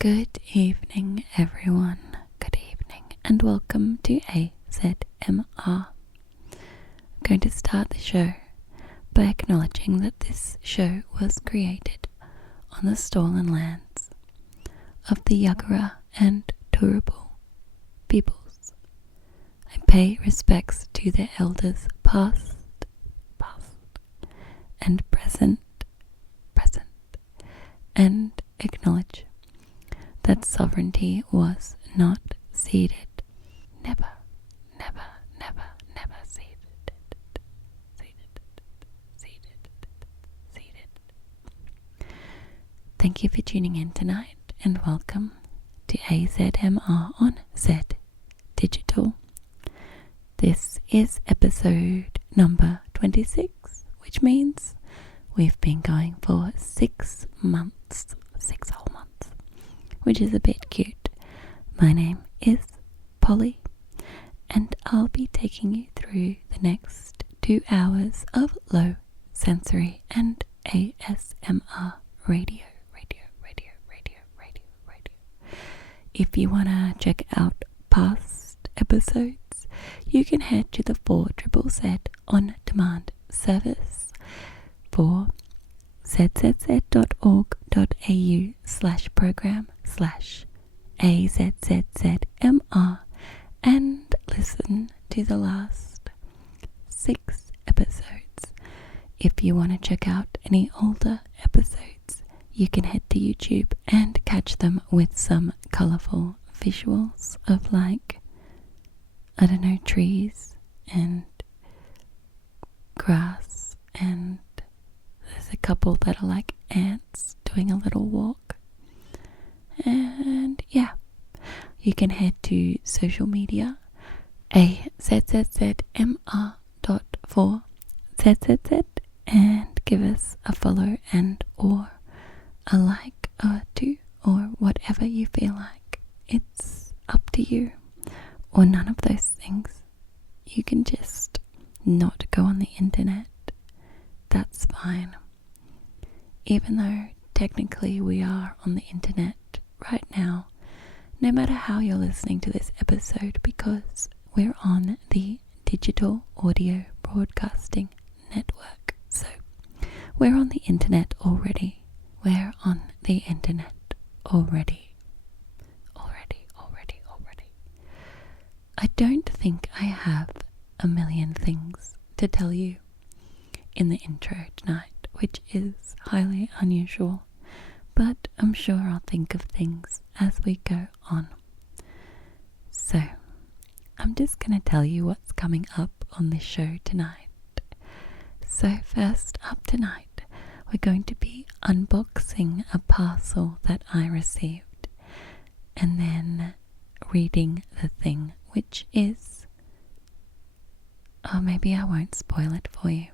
Good evening, everyone. Good evening, and welcome to AZMR. I'm going to start the show by acknowledging that this show was created on the stolen lands of the Jagera and Turrbal peoples. I pay respects to their elders past, and present, and acknowledge that sovereignty was not ceded. Never ceded. Thank you for tuning in tonight, and welcome to AZMR on Zed Digital. This is episode number 26, which means we've been going for 6 months, 6 whole months, which is a bit cute. My name is Polly, and I'll be taking you through the next 2 hours of low sensory and ASMR radio. If you want to check out past episodes, you can head to the 4ZZZ on demand service for zzzz.org.au/program/AzZzMR and listen to the last 6 episodes. If you want to check out any older episodes, you can head to YouTube and catch them with some colourful visuals of trees and grass, and there's a couple that are like ants doing a little walk. And yeah, you can head to social media, AzZzMR.4ZZZ, and give us a follow and or a like or 2 or whatever you feel like. It's up to you. Or none of those things. You can just not go on the internet. That's fine. Even though technically we are on the internet right now, no matter how you're listening to this episode, because we're on the Digital Audio Broadcasting Network. So we're on the internet already. We're on the internet already. I don't think I have a million things to tell you in the intro tonight, which is highly unusual, but I'm sure I'll think of things as we go on. So, I'm just going to tell you what's coming up on this show tonight. So first up tonight, we're going to be unboxing a parcel that I received, and then reading the thing, which is, maybe I won't spoil it for you.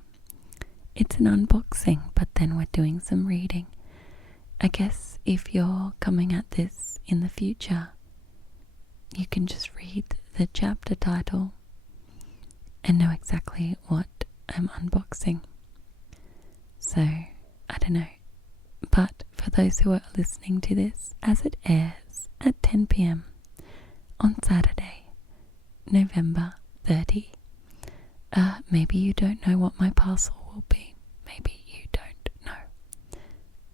It's an unboxing, but then we're doing some reading. I guess if you're coming at this in the future, you can just read the chapter title and know exactly what I'm unboxing. So, I don't know. But for those who are listening to this as it airs at 10 p.m. on Saturday, November 30, maybe you don't know what my parcel will be. Maybe you don't know.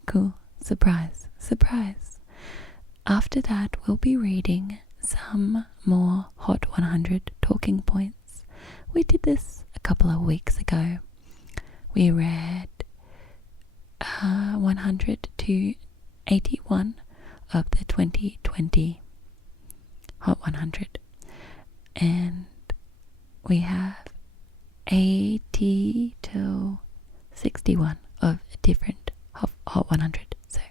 Cool. Surprise. After that, we'll be reading some more Hot 100 talking points. We did this a couple of weeks ago. We read 100 to 81 of the 2020 Hot 100. And we have 80 to 61 of a different Hot 100. So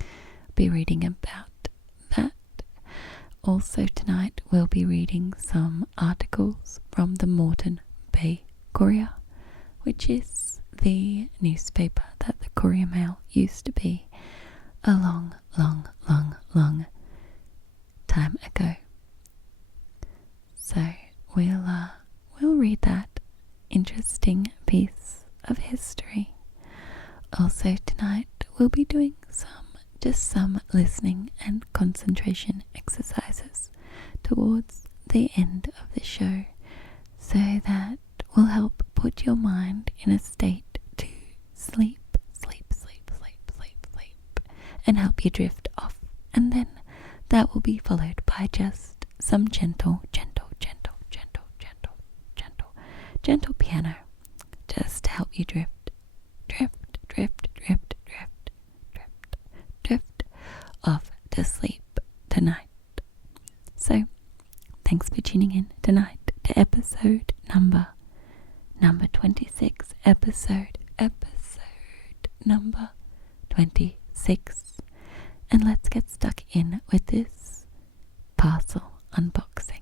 I'll be reading about that. Also tonight we'll be reading some articles from the Moreton Bay Courier, which is the newspaper that the Courier Mail used to be a long time ago. So we'll read that interesting piece of history. Also tonight we'll be doing some some listening and concentration exercises towards the end of the show, so that will help put your mind in a state to sleep, and help you drift off. And then that will be followed by just some gentle piano, just to help you drift off to sleep tonight. So, thanks for tuning in tonight to episode number 26. Episode number 26. And let's get stuck in with this parcel unboxing.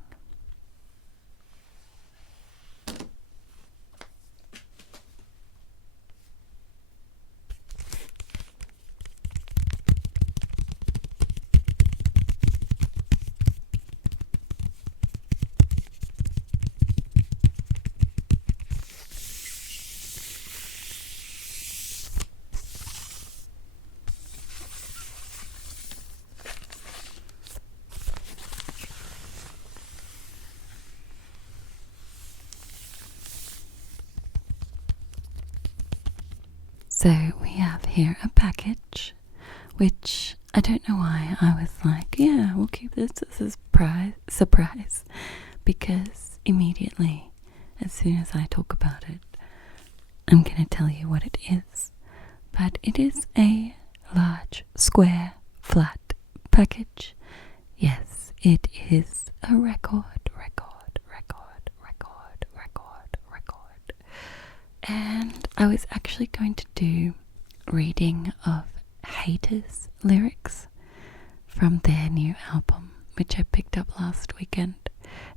So we have here a package, which I don't know why I was like, yeah, we'll keep this as a surprise, because immediately, as soon as I talk about it, I'm going to tell you what it is. But it is a large, square, flat package. Yes, it is a record. And I was actually going to do reading of Haters lyrics from their new album, which I picked up last weekend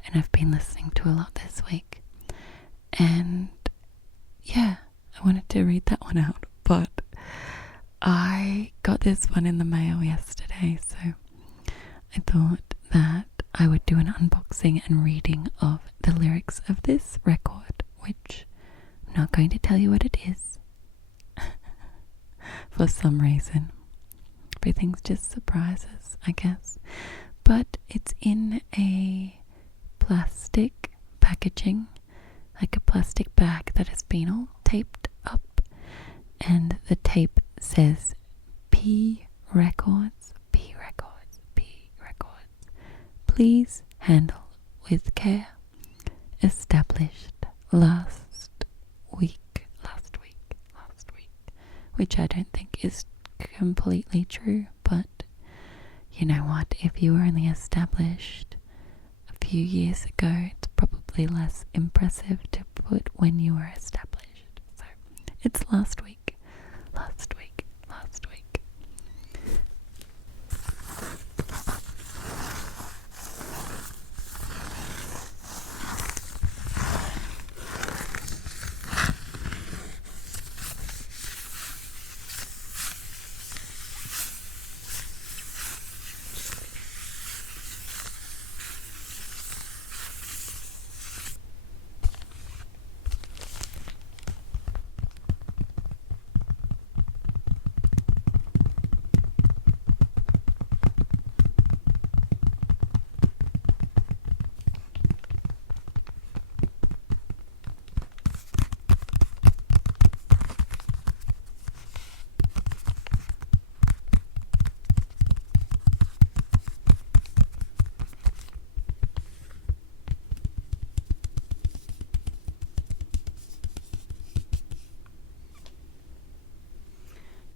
and I've been listening to a lot this week. And yeah, I wanted to read that one out, but I got this one in the mail yesterday, so I thought that I would do an unboxing and reading of the lyrics of this record, which I'm not going to tell you what it is for some reason. Everything's just surprises, I guess. But it's in a plastic packaging, like a plastic bag that has been all taped up, and the tape says P Records. Please handle with care. Established last week, which I don't think is completely true, but you know what, if you were only established a few years ago, it's probably less impressive to put when you were established. So it's last week.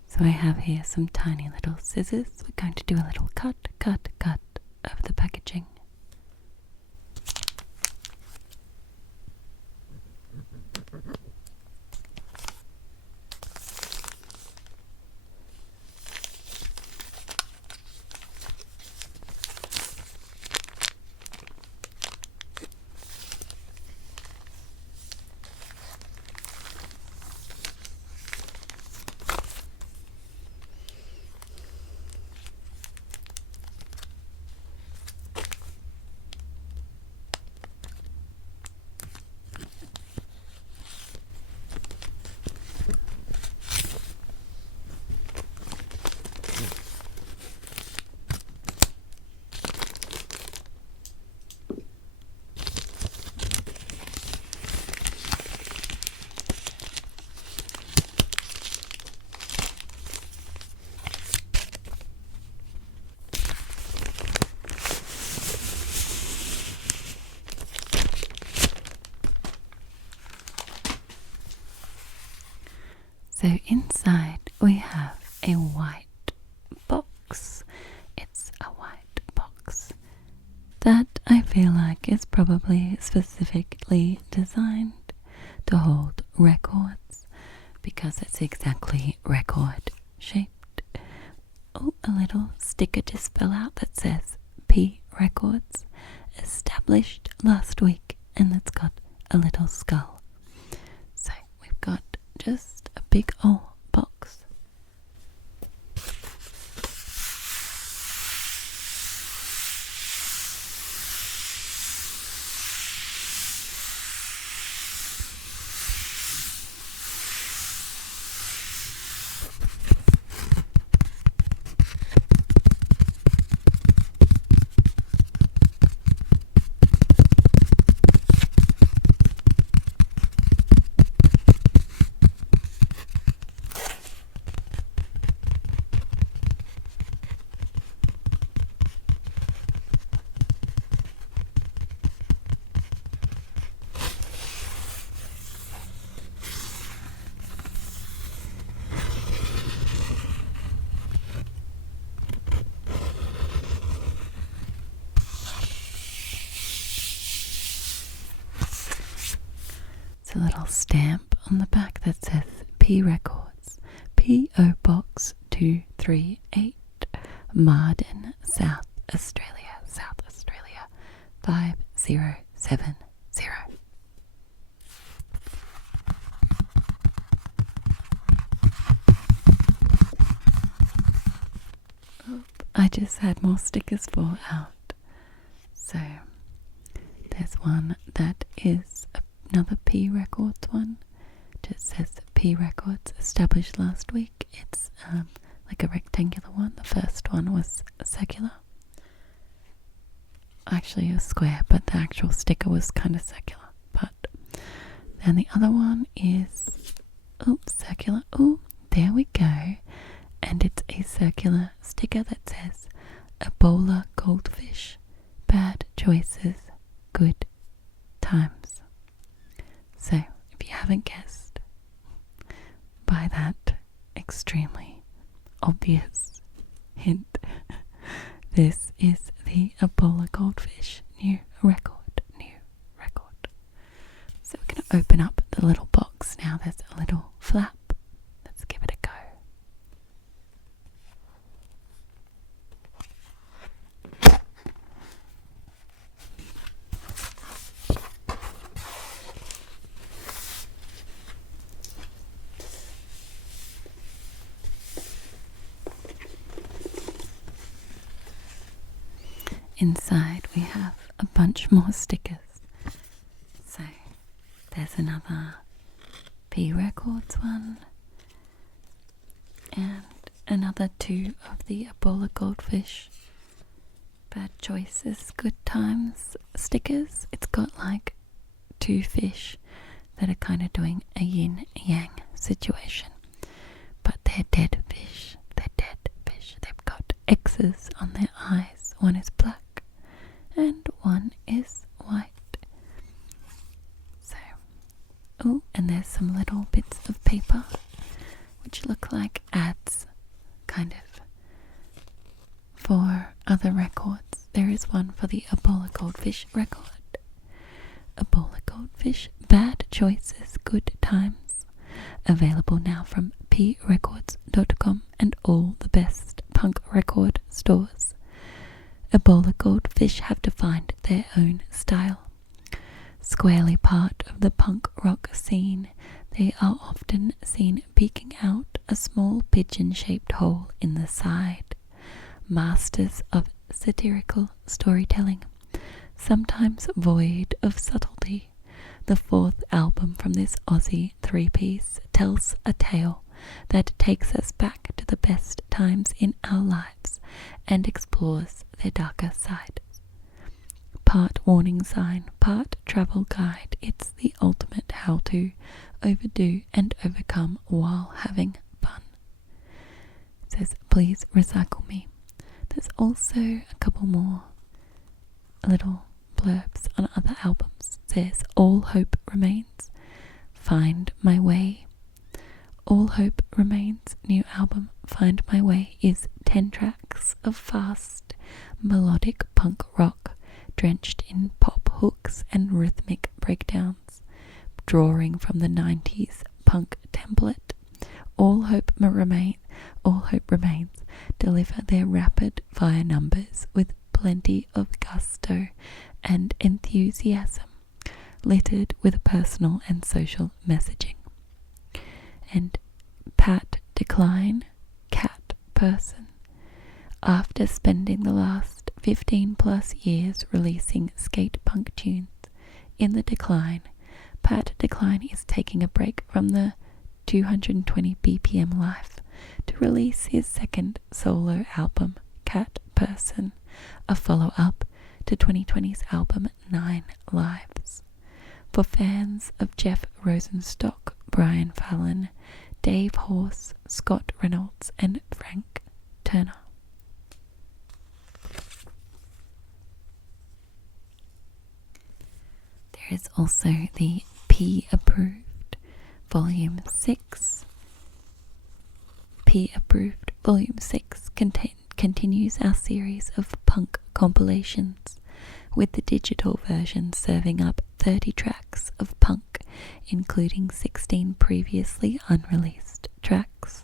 So I have here some tiny little scissors. We're going to do a little cut of the packaging. So inside we have a white box. It's a white box that I feel like is probably specifically designed to hold records because it's exactly record shaped. Oh, a little sticker just fell out that says P Records, established last week, and it's got a little skull. So we've got just a big old box. A little stamp on the back that says P Records, P.O. Box 238, Moreton, South Australia, 5070. I just had more stickers fall out. So there's one that is another P Records one. Just says P Records, established last week. It's like a rectangular one. The first one was circular. Actually, it was square, but the actual sticker was kind of circular. But then the other one is circular. Oh, there we go. And it's a circular sticker that says Ebolagoldfish, bad choices, good times. So, if you haven't guessed by that extremely obvious hint, this is the Ebolagoldfish new record. So we're going to open up the little box now. There's a little flap. Let's give it a go. Inside we have a bunch more stickers. So there's another P Records one and another two of the Ebolagoldfish bad choices, good times stickers. It's got like two fish that are kind of doing a yin yang situation, but they're dead fish. They've got X's on their eyes. One is black and one is white. So, and there's some little bits of paper which look like ads, kind of, for other records. There is one for the Ebolagoldfish record. Ebolagoldfish, bad choices, good times. Available now from precords.com and all the best punk record stores. Ebolagoldfish have defined their own style. Squarely part of the punk rock scene, they are often seen peeking out a small pigeon-shaped hole in the side. Masters of satirical storytelling, sometimes void of subtlety, the fourth album from this Aussie three-piece tells a tale that takes us back to the best times in our lives and explores their darker side. Part warning sign, part travel guide. It's the ultimate how to overdo and overcome while having fun. It says, please recycle me. There's also a couple more little blurbs on other albums. It says, all hope remains. Find my way. All Hope Remains' new album, Find My Way, is 10 tracks of fast, melodic punk rock, drenched in pop hooks and rhythmic breakdowns. Drawing from the 90s punk template, All Hope Remains deliver their rapid fire numbers with plenty of gusto and enthusiasm, littered with personal and social messaging. And Pat Decline, Cat Person. After spending the last 15 plus years releasing skate punk tunes, in the decline, Pat Decline is taking a break from the 220 BPM life to release his second solo album, Cat Person, a follow-up to 2020's album 9 Lives. For fans of Jeff Rosenstock, Brian Fallon, Dave Horse, Scott Reynolds, and Frank Turner. There is also the P-Approved Volume 6. P-Approved Volume 6 continues our series of punk compilations, with the digital version serving up 30 tracks of punk, including 16 previously unreleased tracks.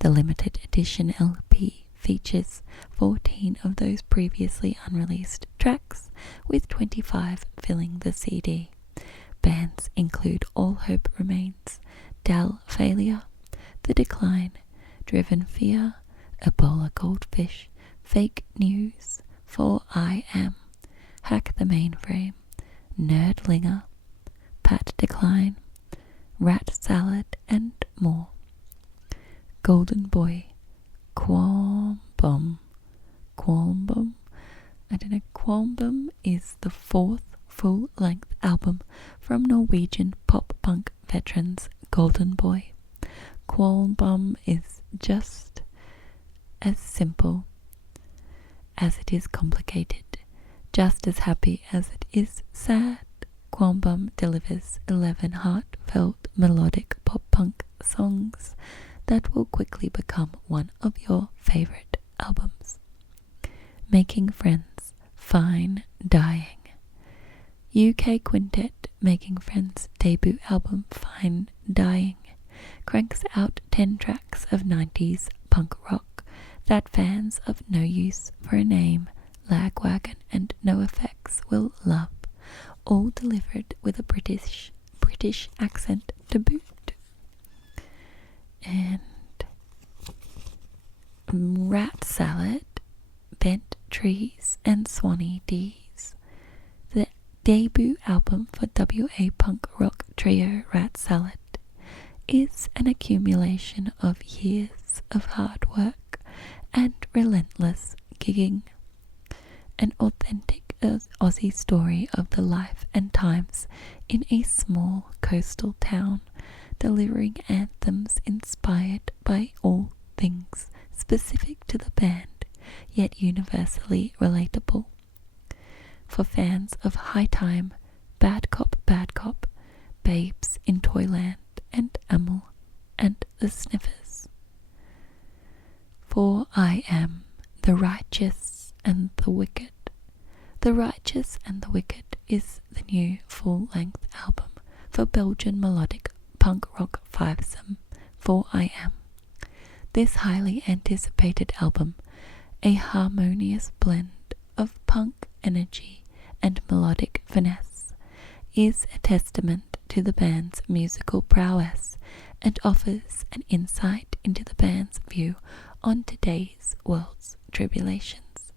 The limited edition LP features 14 of those previously unreleased tracks, with 25 filling the CD. Bands include All Hope Remains, Dal Failure, The Decline, Driven Fear, Ebolagoldfish, Fake News, 4IM, Hack the Mainframe, Nerdlinger, Pat Decline, Rat Salad, and more. Golden Boy, Qualbum. Qualbum is the fourth full-length album from Norwegian pop-punk veterans Golden Boy. Qualbum is just as simple as it is complicated, just as happy as it is sad. Qualbum delivers 11 heartfelt melodic pop-punk songs that will quickly become one of your favorite albums. Making Friends, Fine Dying. UK quintet Making Friends' debut album Fine Dying cranks out 10 tracks of 90s punk rock that fans of No Use for a Name, Lagwagon, and NoFX will love, all delivered with a British accent to boot. And Rat Salad, Bent Trees, and Swanee D's, the debut album for WA punk rock trio Rat Salad, is an accumulation of years of hard work and relentless gigging. An authentic Aussie story of the life and times in a small coastal town, delivering anthems inspired by all things specific to the band, yet universally relatable. For fans of High Time, Bad Cop, Babes in Toyland, and Amel and the Sniffers. 4IM, The Righteous and the Wicked. The Righteous and the Wicked is the new full-length album for Belgian melodic punk rock fivesome 4IM. This highly anticipated album, a harmonious blend of punk energy and melodic finesse, is a testament to the band's musical prowess and offers an insight into the band's view on today's world's tribulations.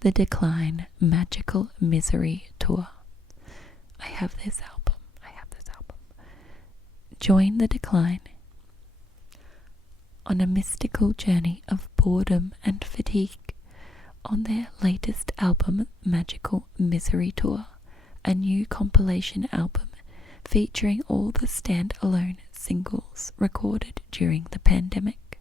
The Decline Magical Misery Tour. I have this album. Join The Decline on a mystical journey of boredom and fatigue on their latest album, Magical Misery Tour, a new compilation album featuring all the stand-alone singles recorded during the pandemic.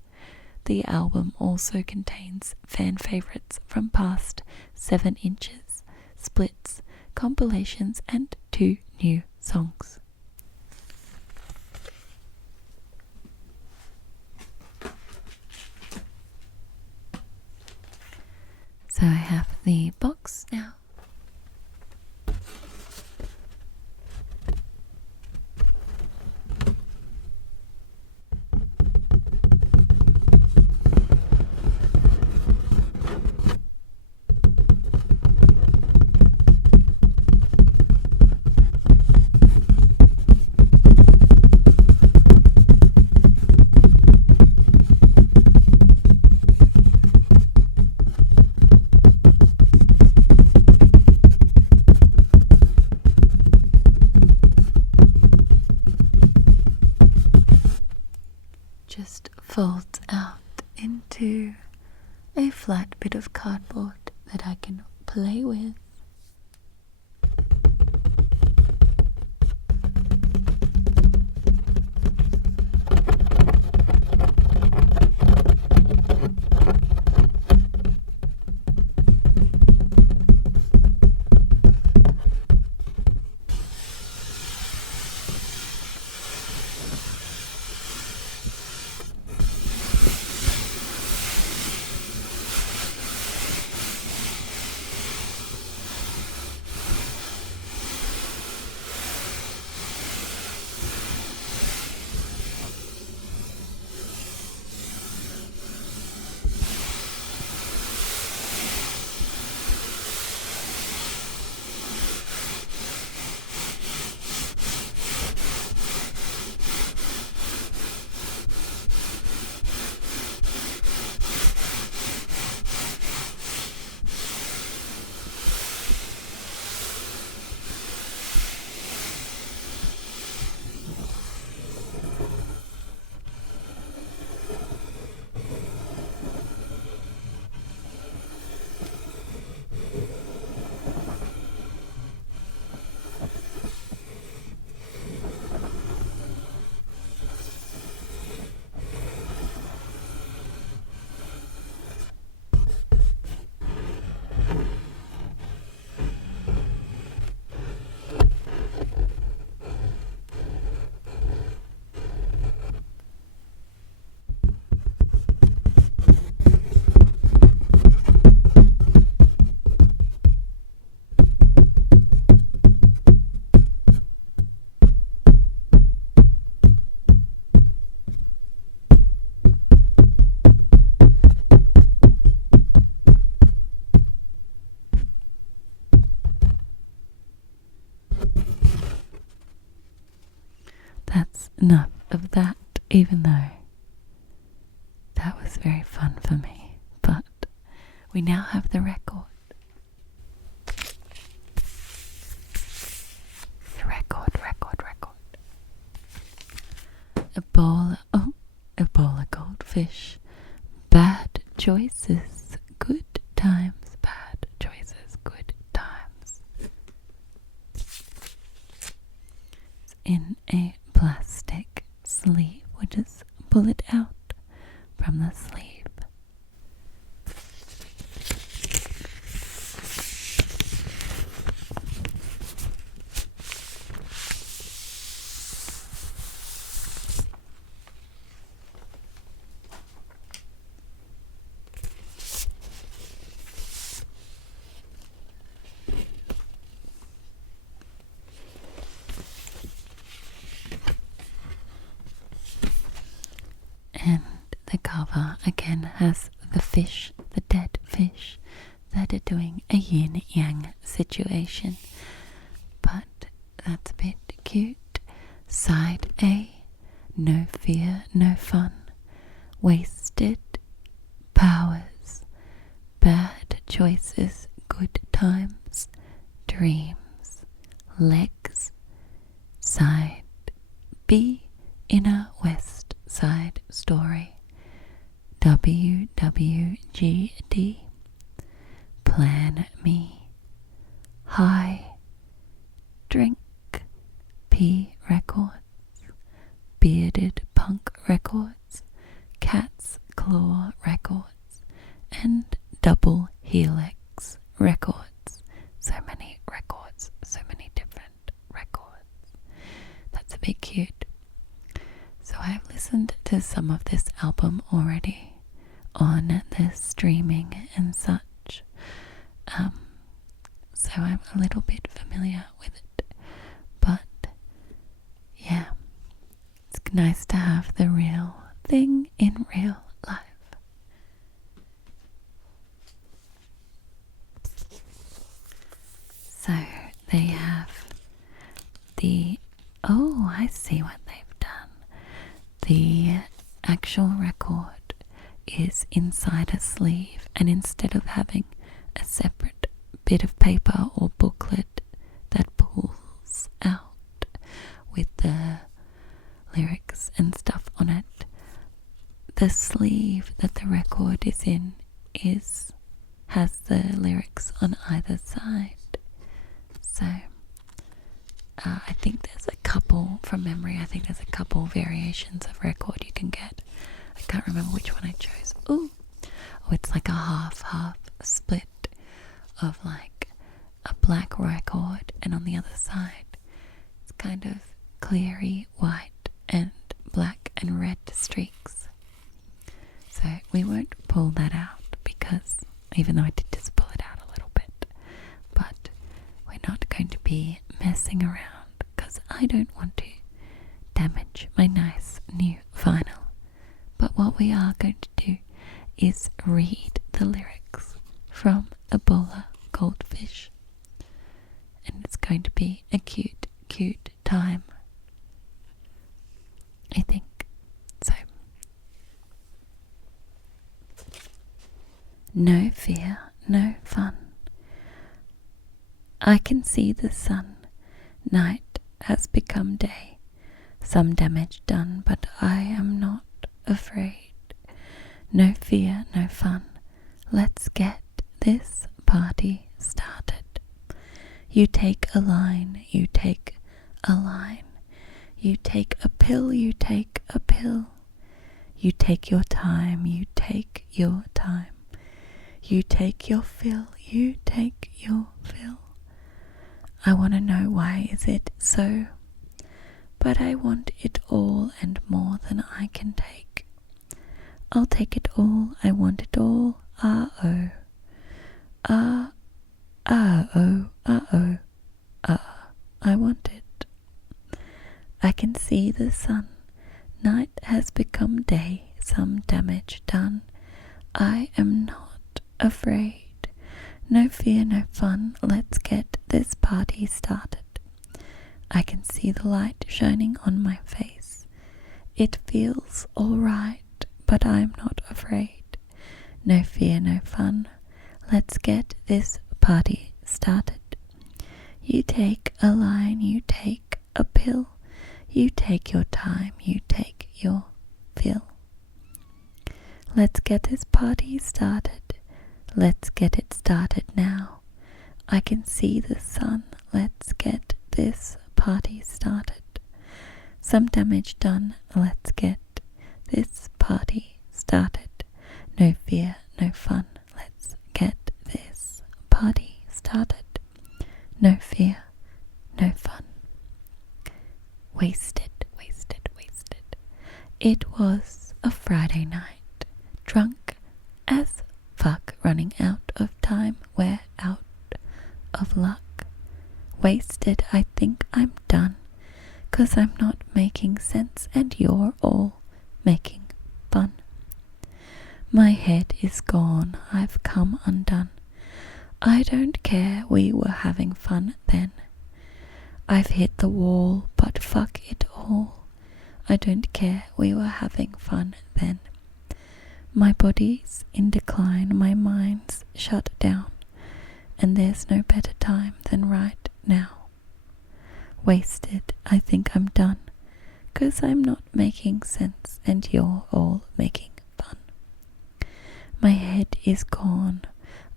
The album also contains fan favourites from past 7 inches, splits, compilations, and 2 new songs. So I have the box now. Just folds out into a flat bit of cardboard that I can play with. That's enough of that, even though that was very fun for me. But we now have the record. The record. Ebolagoldfish. Bad choices, good times. Bad choices, good times. It's in a plastic sleeve. We'll just pull it out from the sleeve. And the cover again has the fish, the dead fish, that are doing a yin-yang situation. But that's a bit cute. Side A, no fear, no fun. Wasted powers, bad choices, good times, dreams, legs. Side B, inner west side story. WWGD, plan me. High, drink, P records. Bearded punk records. Cat's claw records. And double helix records. So many records, so many different records. That's a bit cute. So I've listened to some of this album already on the streaming and such, so I'm a little bit familiar with it. But yeah, it's nice to have the real thing in real life. So they have the, oh, I see what they've done. The actual record is inside a sleeve, and instead of having a separate bit of paper or booklet that pulls out with the lyrics and stuff on it, the sleeve that the record is in has the lyrics on either side. So I think there's a couple, from memory, I think there's a couple variations of record you can get. I can't remember which one I chose. Oh, it's like a half split of like a black record, and on the other side it's kind of cleary white and black and red streaks. So we won't pull that out, because even though I did just pull it out a little bit, but we're not going to be messing around, because I don't want to damage my nice new vinyl. But what we are going to do is read the lyrics from Ebolagoldfish, and it's going to be a cute time, I think. So, no fear, no fun. I can see the sun. Night has become day. Some damage done, but I am not afraid. No fear, no fun. Let's get this party started. You take a line, you take a line. You take a pill, you take a pill. You take your time, you take your time. You take your fill, you take your fill. I want to know, why is it so? But I want it all and more than I can take. I'll take it all, I want it all. Ah-oh. Ah-oh, ah-oh, I want it. I can see the sun. Night has become day, some damage done. I am not afraid. No fear, no fun, let's get this party started. I can see the light shining on my face. It feels alright, but I'm not afraid. No fear, no fun, let's get this party started. You take a line, you take a pill. You take your time, you take your fill. Let's get this party started. Let's get it started now. I can see the sun. Let's get this party started. Some damage done. Let's get this party started. No fear, no fun. Let's get this party started. No fear, no fun. Wasted. It was a Friday night. Drunk as fuck, running out of time, we're out of luck. Wasted, I think I'm done, 'cause I'm not making sense and you're all making fun. My head is gone, I've come undone. I don't care, we were having fun then. I've hit the wall, but fuck it all. I don't care, we were having fun then. My body's in decline, my mind's shut down, and there's no better time than right now. Wasted, I think I'm done, 'cause I'm not making sense and you're all making fun. My head is gone,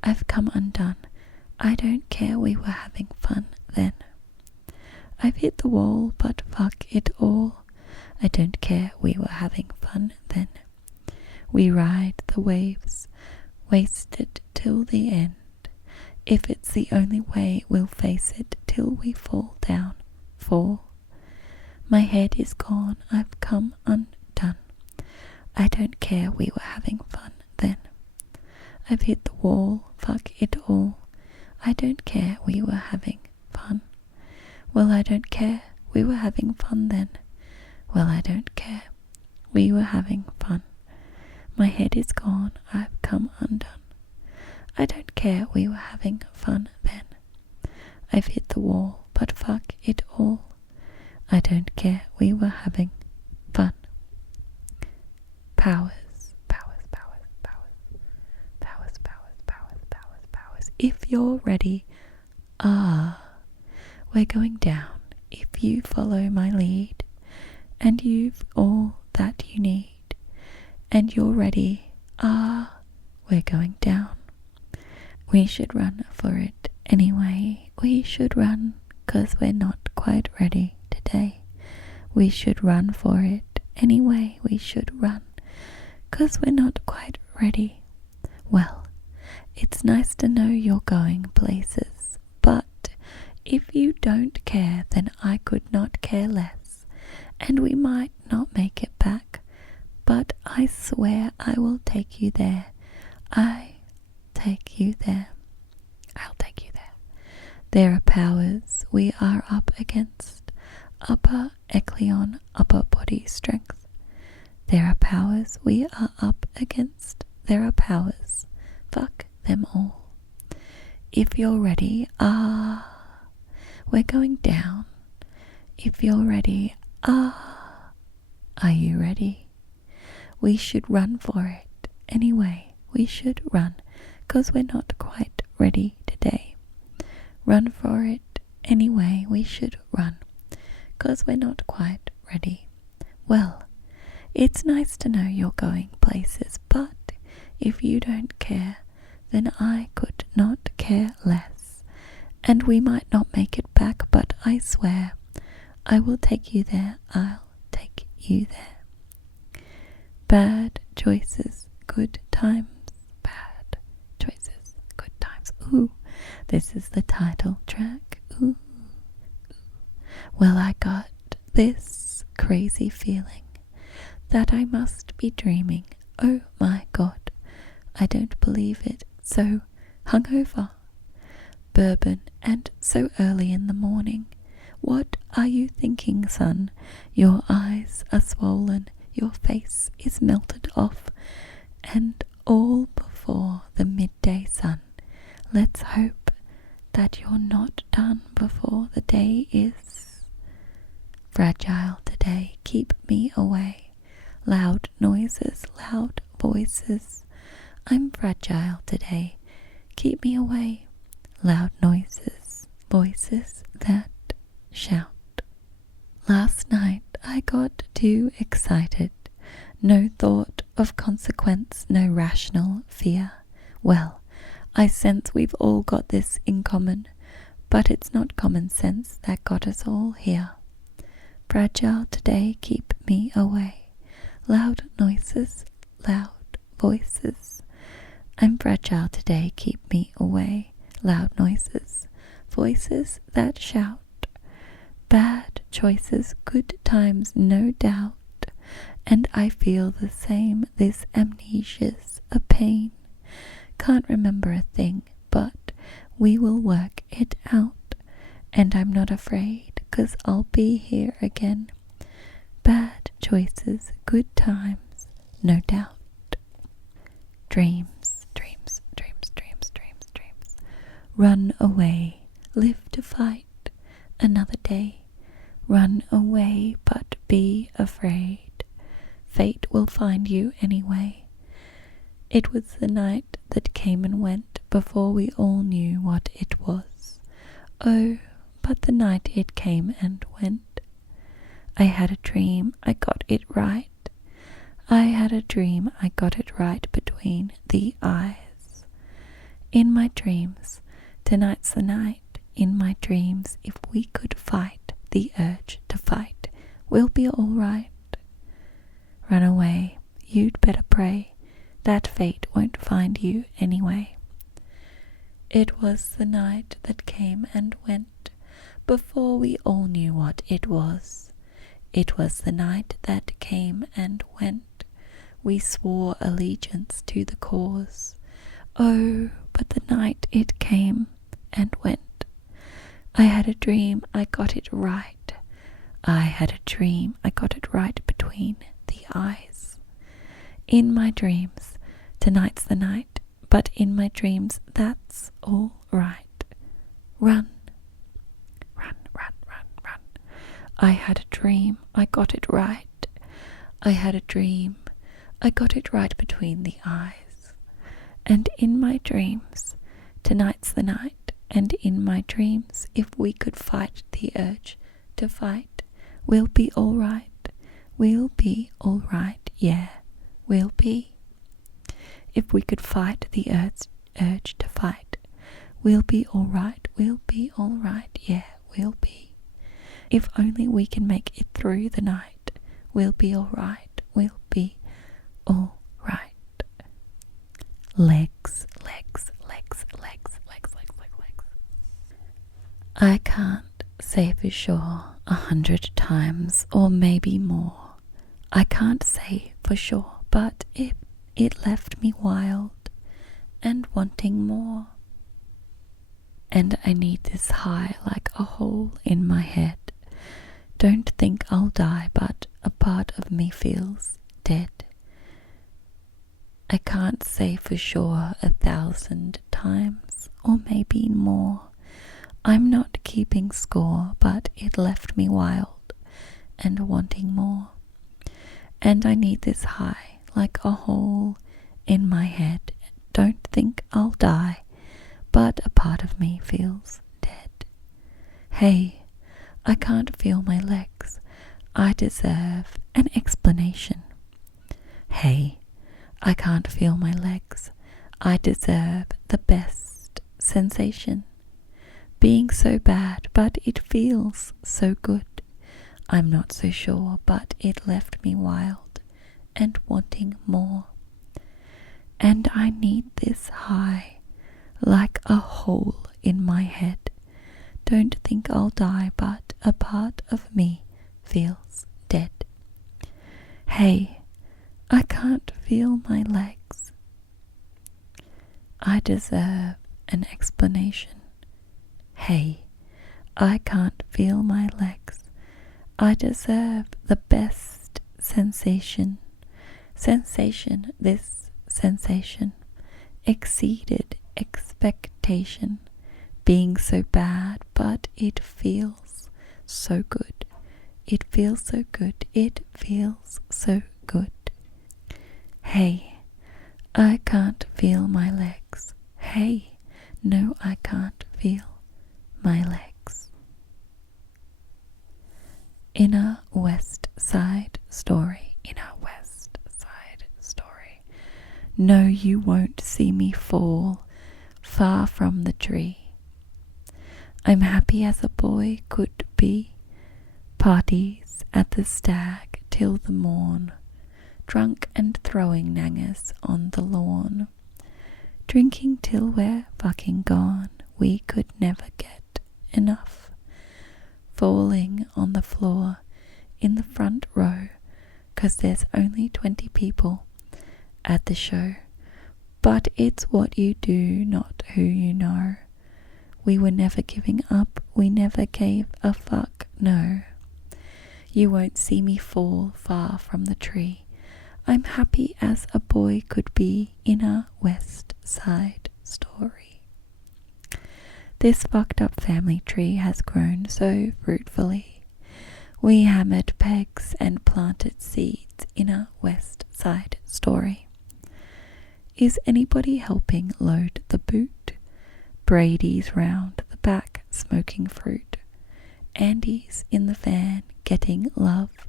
I've come undone. I don't care, we were having fun then. I've hit the wall, but fuck it all. I don't care, we were having fun then. We ride the waves, wasted till the end. If it's the only way, we'll face it till we fall down, fall. My head is gone, I've come undone. I don't care, we were having fun then. I've hit the wall, fuck it all. I don't care, we were having fun. Well, I don't care, we were having fun then. Well, I don't care, we were having fun. My head is gone, I've come undone. I don't care, we were having fun then. I've hit the wall, but fuck it all. I don't care, we were having fun. Powers, powers, powers, powers, powers, powers, powers, powers, powers. If you're ready, we're going down. If you follow my lead, and you've all that you need, and you're ready, we're going down. We should run for it anyway. We should run, 'cause we're not quite ready today. We should run for it anyway. We should run, 'cause we're not quite ready. Well, it's nice to know you're going places, but if you don't care, then I could not care less, and we might not make it back, but I swear I will take you there. I'll take you there. There are powers we are up against, upper echelon, upper body strength. There are powers we are up against, there are powers, fuck them all. If you're ready, we're going down. If you're ready, are you ready? We should run for it anyway. We should run, 'cause we're not quite ready today. Run for it anyway. We should run, 'cause we're not quite ready. Well, it's nice to know you're going places, but if you don't care, then I could not care less, and we might not make it back, but I swear I will take you there. I'll take you there. Bad choices, good times. Bad choices, good times. Ooh, this is the title track. Ooh. Well, I got this crazy feeling that I must be dreaming. Oh my God, I don't believe it. So hungover, bourbon, and so early in the morning. What are you thinking, son? Your eyes are swollen, your face is melted off, and all before the midday sun. Let's hope that you're not done before the day is. Fragile today, keep me away. Loud noises, loud voices. I'm fragile today, keep me away. Loud noises, voices that shout. Last night I got too excited. No thought of consequence, no rational fear. Well, I sense we've all got this in common, but it's not common sense that got us all here. Fragile today, keep me away. Loud noises, loud voices. I'm fragile today, keep me away. Loud noises, voices that shout. Bad choices, good times, no doubt. And I feel the same, this amnesia's a pain. Can't remember a thing, but we will work it out. And I'm not afraid, 'cause I'll be here again. Bad choices, good times, no doubt. Dreams, dreams, dreams, dreams, dreams, dreams. Run away, live to fight another day. Run away, but be afraid. Fate will find you anyway. It was the night that came and went before we all knew what it was. Oh, but the night it came and went. I had a dream, I got it right. I had a dream, I got it right between the eyes. In my dreams, tonight's the night. In my dreams, if we could fight the urge to fight, we'll be all right. Run away, you'd better pray that fate won't find you anyway. It was the night that came and went before we all knew what it was. It was the night that came and went. We swore allegiance to the cause. Oh, but the night it came and went. I had a dream, I got it right. I had a dream, I got it right between the eyes. In my dreams, tonight's the night, but in my dreams, that's all right. Run, run, run, run, run. I had a dream, I got it right. I had a dream, I got it right between the eyes. And in my dreams, tonight's the night, and in my dreams, if we could fight the urge to fight, we'll be all right. We'll be all right, yeah, we'll be. If we could fight the urge to fight, we'll be all right. We'll be all right, yeah, we'll be. If only we can make it through the night, we'll be all right. We'll be all right. Legs, legs, legs, legs, legs, legs, legs, legs. I can't say for sure 100 times or maybe more. I can't say for sure, but it left me wild and wanting more. And I need this high like a hole in my head. Don't think I'll die, but a part of me feels dead. I can't say for sure 1,000 times or maybe more. I'm not keeping score, but it left me wild and wanting more. And I need this high like a hole in my head. Don't think I'll die, but a part of me feels dead. Hey, I can't feel my legs. I deserve an explanation. Hey, I can't feel my legs. I deserve the best sensation. Being so bad, but it feels so good. I'm not so sure, but it left me wild and wanting more. And I need this high, like a hole in my head. Don't think I'll die, but a part of me feels dead. Hey, I can't feel my legs. I deserve an explanation. Hey, I can't feel my legs. I deserve the best sensation. Sensation, this sensation exceeded expectation. Being so bad, but it feels so good. It feels so good. It feels so good. Hey, I can't feel my legs. Hey, no, I can't feel my legs. Inner West Side Story. Inner West Side Story. No, you won't see me fall far from the tree. I'm happy as a boy could be. Parties at the Stag till the morn. Drunk and throwing nangers on the lawn. Drinking till we're fucking gone. We could never get enough. Falling on the floor in the front row, 'cause there's only 20 people at the show. But it's what you do, not who you know. We were never giving up, we never gave a fuck, no. You won't see me fall far from the tree. I'm happy as a boy could be. Inner West Side Story. This fucked up family tree has grown so fruitfully. We hammered pegs and planted seeds. Inner West Side Story. Is anybody helping load the boot? Brady's round the back smoking fruit. Andy's in the van getting love,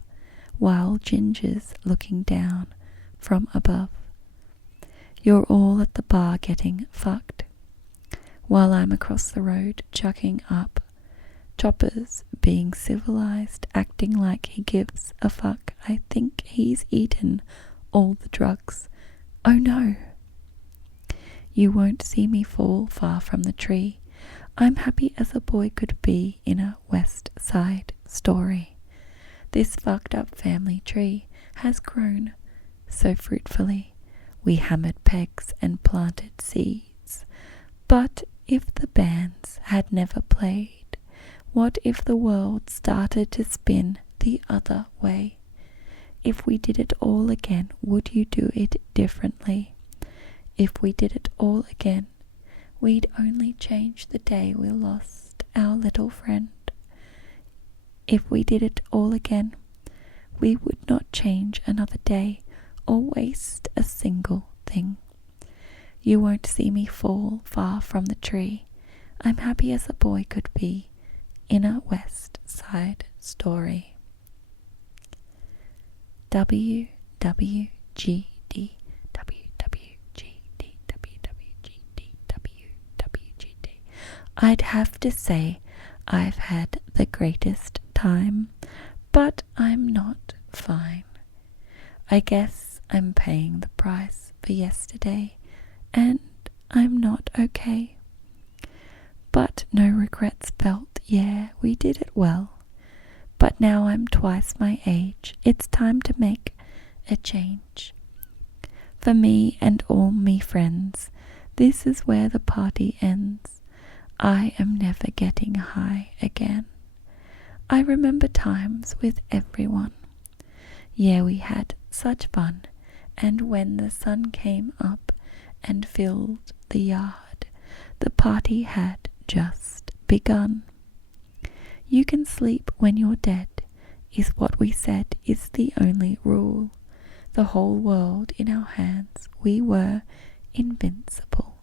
while Ginger's looking down from above. You're all at the bar getting fucked, while I'm across the road chucking up. Chopper's being civilized, acting like he gives a fuck. I think he's eaten all the drugs. Oh no! You won't see me fall far from the tree. I'm happy as a boy could be. Inner West Side Story. This fucked up family tree has grown so fruitfully. We hammered pegs and planted seeds. But if the bands had never played? What if the world started to spin the other way? If we did it all again, would you do it differently? If we did it all again, we'd only change the day we lost our little friend. If we did it all again, we would not change another day or waste a single thing. You won't see me fall far from the tree. I'm happy as a boy could be in a West Side Story. WWGD, WWGD, WWGD, WWGD. I'd have to say I've had the greatest time, but I'm not fine. I guess I'm paying the price for yesterday, and I'm not okay. But no regrets felt, yeah, we did it well. But now I'm twice my age, it's time to make a change. For me and all me friends, this is where the party ends. I am never getting high again. I remember times with everyone. Yeah, we had such fun, and when the sun came up and filled the yard, the party had just begun. You can sleep when you're dead, is what we said is the only rule. The whole world in our hands, we were invincible.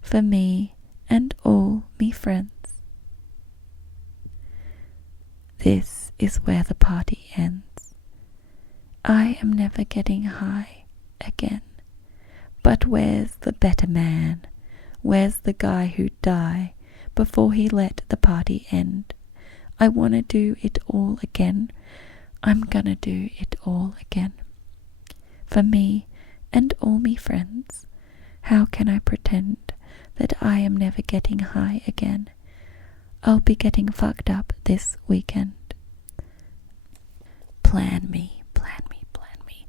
For me and all me friends, this is where the party ends. I am never getting high again. But where's the better man? Where's the guy who'd die before he let the party end? I wanna do it all again. I'm gonna do it all again. For me and all me friends, how can I pretend that I am never getting high again? I'll be getting fucked up this weekend. Plan me, plan me, plan me.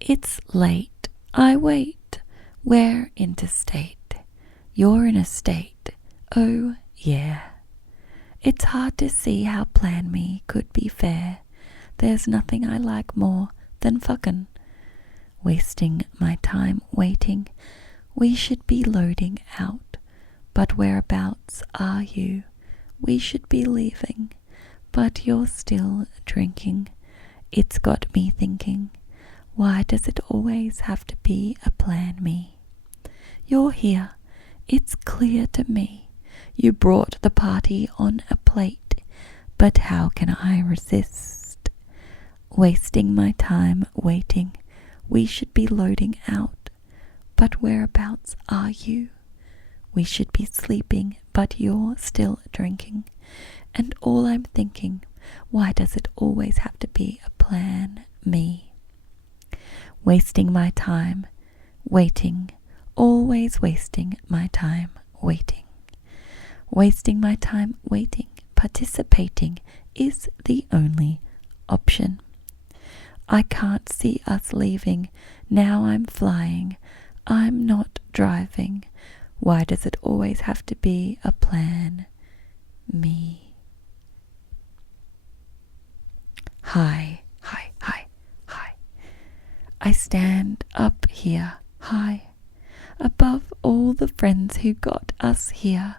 It's late, I wait. We're interstate. You're in a state, oh yeah. It's hard to see how plan me could be fair. There's nothing I like more than fucking. Wasting my time waiting. We should be loading out. But whereabouts are you? We should be leaving, but you're still drinking. It's got me thinking, why does it always have to be a plan me? You're here, it's clear to me. You brought the party on a plate, but how can I resist? Wasting my time waiting, we should be loading out, but whereabouts are you? We should be sleeping, but you're still drinking. And all I'm thinking, why does it always have to be a plan me? Wasting my time waiting, always wasting my time waiting. Wasting my time waiting, participating is the only option. I can't see us leaving, now I'm flying, I'm not driving. Why does it always have to be a plan me? High, high, high, high. I stand up here, high, above all the friends who got us here.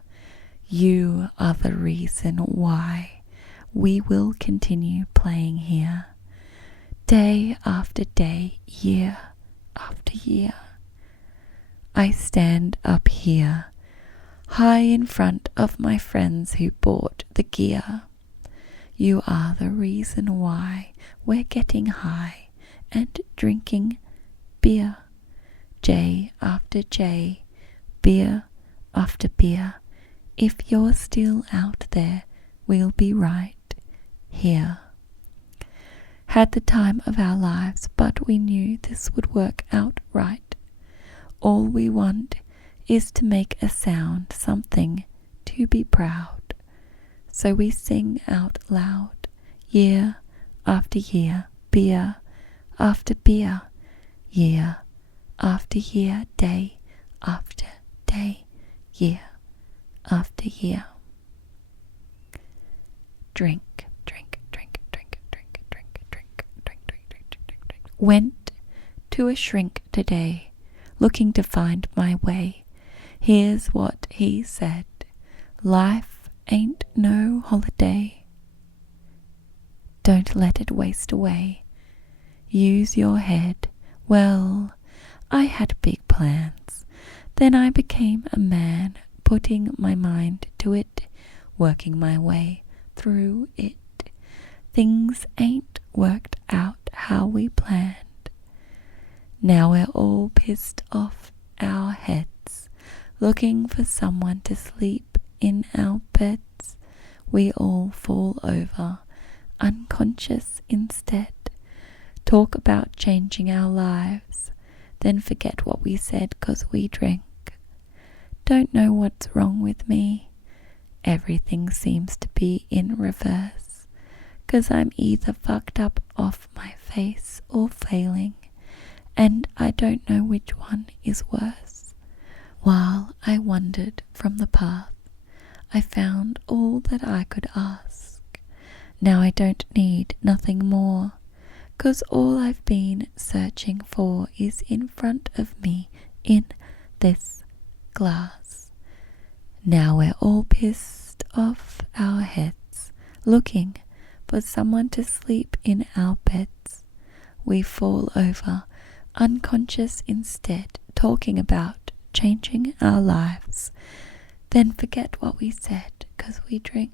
You are the reason why we will continue playing here, day after day, year after year. I stand up here, high in front of my friends who bought the gear. You are the reason why we're getting high and drinking beer. J after J, beer after beer. If you're still out there, we'll be right here. Had the time of our lives, but we knew this would work out right. All we want is to make a sound, something to be proud. So we sing out loud, year after year, beer after beer, year after year, day after day, year after year. Drink, drink, drink, drink, drink, drink, drink, drink, drink, drink, drink, drink. Went to a shrink today, looking to find my way. Here's what he said: life ain't no holiday. Don't let it waste away. Use your head. Well, I had big plans. Then I became a man, putting my mind to it, working my way through it. Things ain't worked out how we planned. Now we're all pissed off our heads, looking for someone to sleep in our beds. We all fall over, unconscious instead. Talk about changing our lives, then forget what we said 'cause we drink. Don't know what's wrong with me. Everything seems to be in reverse, 'cause I'm either fucked up off my face or failing, and I don't know which one is worse. While I wandered from the path, I found all that I could ask. Now I don't need nothing more, 'cause all I've been searching for is in front of me in this glass. Now we're all pissed off our heads, looking for someone to sleep in our beds. We fall over, unconscious instead, talking about changing our lives. Then forget what we said 'cause we drink.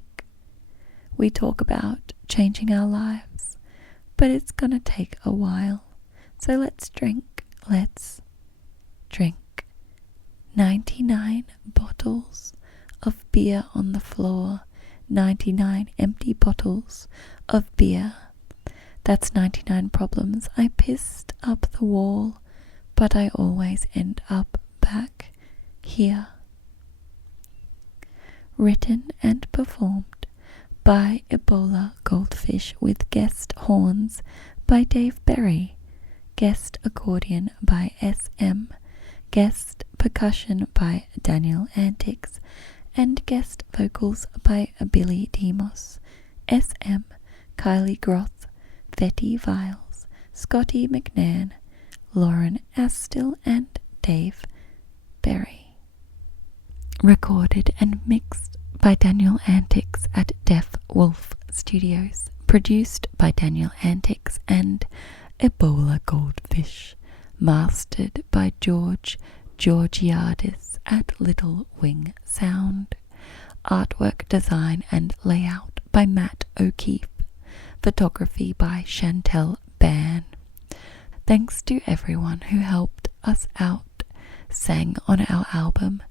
We talk about changing our lives, but it's gonna take a while. So let's drink, let's drink. 99 bottles of beer on the floor, 99 empty bottles of beer. That's 99 problems. I pissed up the wall, but I always end up back here. Written and performed by Ebolagoldfish with guest horns by Dave Berry, guest accordion by SM, guest percussion by Daniel Antics, and guest vocals by Billy Demos, SM, Kylie Groth, Betty Viles, Scotty McNairn, Lauren Astill, and Dave Berry. Recorded and mixed by Daniel Antics at Deaf Wolf Studios. Produced by Daniel Antics and Ebolagoldfish. Mastered by George Georgiadis at Little Wing Sound. Artwork design and layout by Matt O'Keefe. Photography by Chantel Ban. Thanks to everyone who helped us out, sang on our album,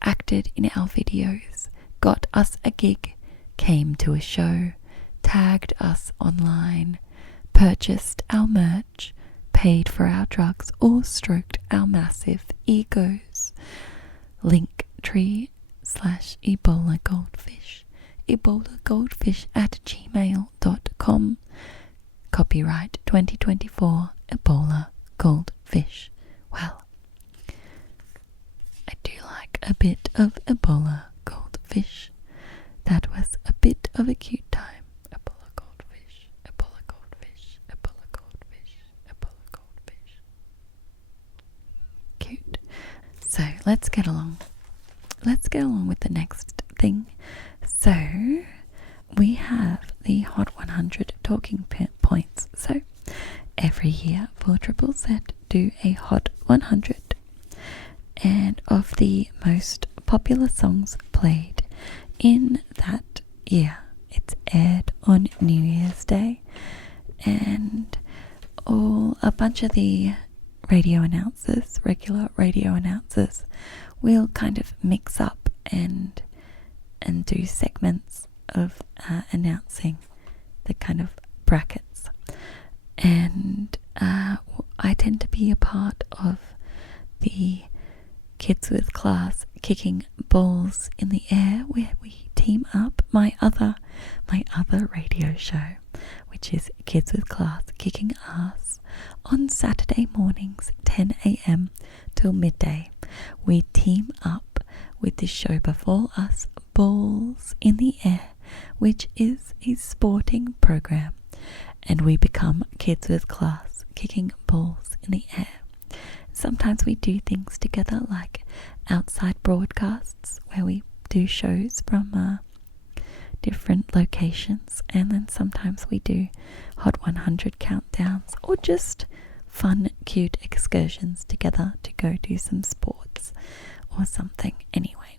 acted in our videos, got us a gig, came to a show, tagged us online, purchased our merch, paid for our drugs, or stroked our massive egos. Linktree/Ebolagoldfish. Ebolagoldfish@gmail.com. Copyright 2024 Ebola Goldfish. Well, I do like a bit of Ebola Goldfish. That was a bit of a cute time. Ebola Goldfish, Ebola Goldfish, Ebola Goldfish, Ebola Goldfish. Cute. So let's get along. Let's get along with the next thing. So we have the Hot 100 talking points. So every year for Triple Z do a Hot 100, and of the most popular songs played in that year. It's aired on New Year's Day, and a bunch of the radio announcers, regular radio announcers, will kind of mix up and do segments of announcing the kind of brackets. And I tend to be a part of the Kids with Class Kicking Balls in the Air, where we team up my other radio show, which is Kids with Class Kicking Ass, on Saturday mornings 10 a.m. till midday. We team up with this show before us, Balls in the Air, which is a sporting program, and we become kids with class, kicking balls in the air. Sometimes we do things together like outside broadcasts where we do shows from different locations, and then sometimes we do Hot 100 countdowns or just fun, cute excursions together to go do some sports or something anyway.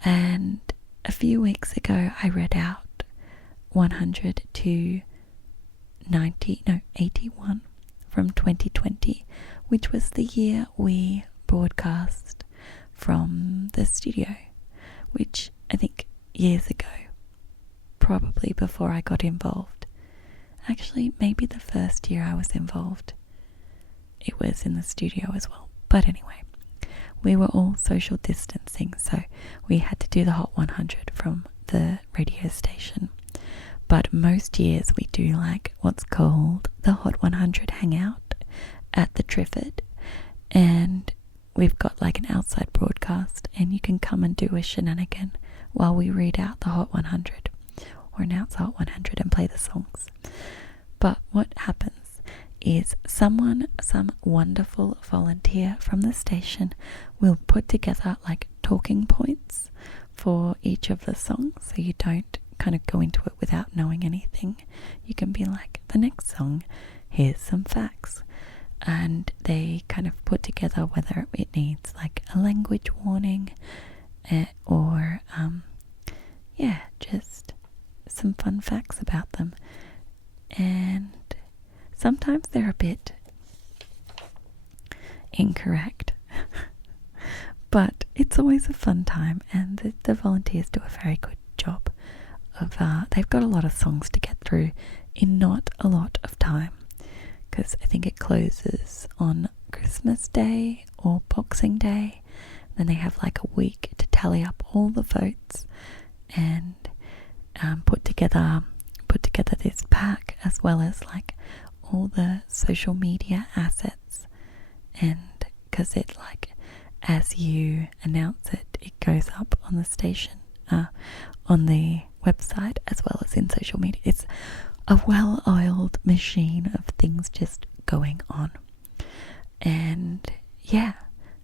And a few weeks ago I read out 100 to 81 from 2020, which was the year we broadcast from the studio, which I think years ago, probably before I got involved. Actually, maybe the first year I was involved, it was in the studio as well. But anyway, we were all social distancing, so we had to do the Hot 100 from the radio station. But most years we do like what's called the Hot 100 Hangout at the Triffid, and we've got like an outside broadcast, and you can come and do a shenanigan while we read out the Hot 100 or announce Hot 100 and play the songs. But what happens is some wonderful volunteer from the station will put together like talking points for each of the songs, so you don't kind of go into it without knowing anything. You can be like, the next song, here's some facts, and they kind of put together whether it needs like a language warning or just some fun facts about them. And sometimes they're a bit incorrect but it's always a fun time, and the volunteers do a very good job of they've got a lot of songs to get through in not a lot of time, because I think it closes on Christmas Day or Boxing Day. Then they have like a week to tally up all the votes and put together this pack, as well as like all the social media assets. And because it, like, as you announce it, it goes up on the station, on the website, as well as in social media. It's a well-oiled machine of things just going on. And yeah,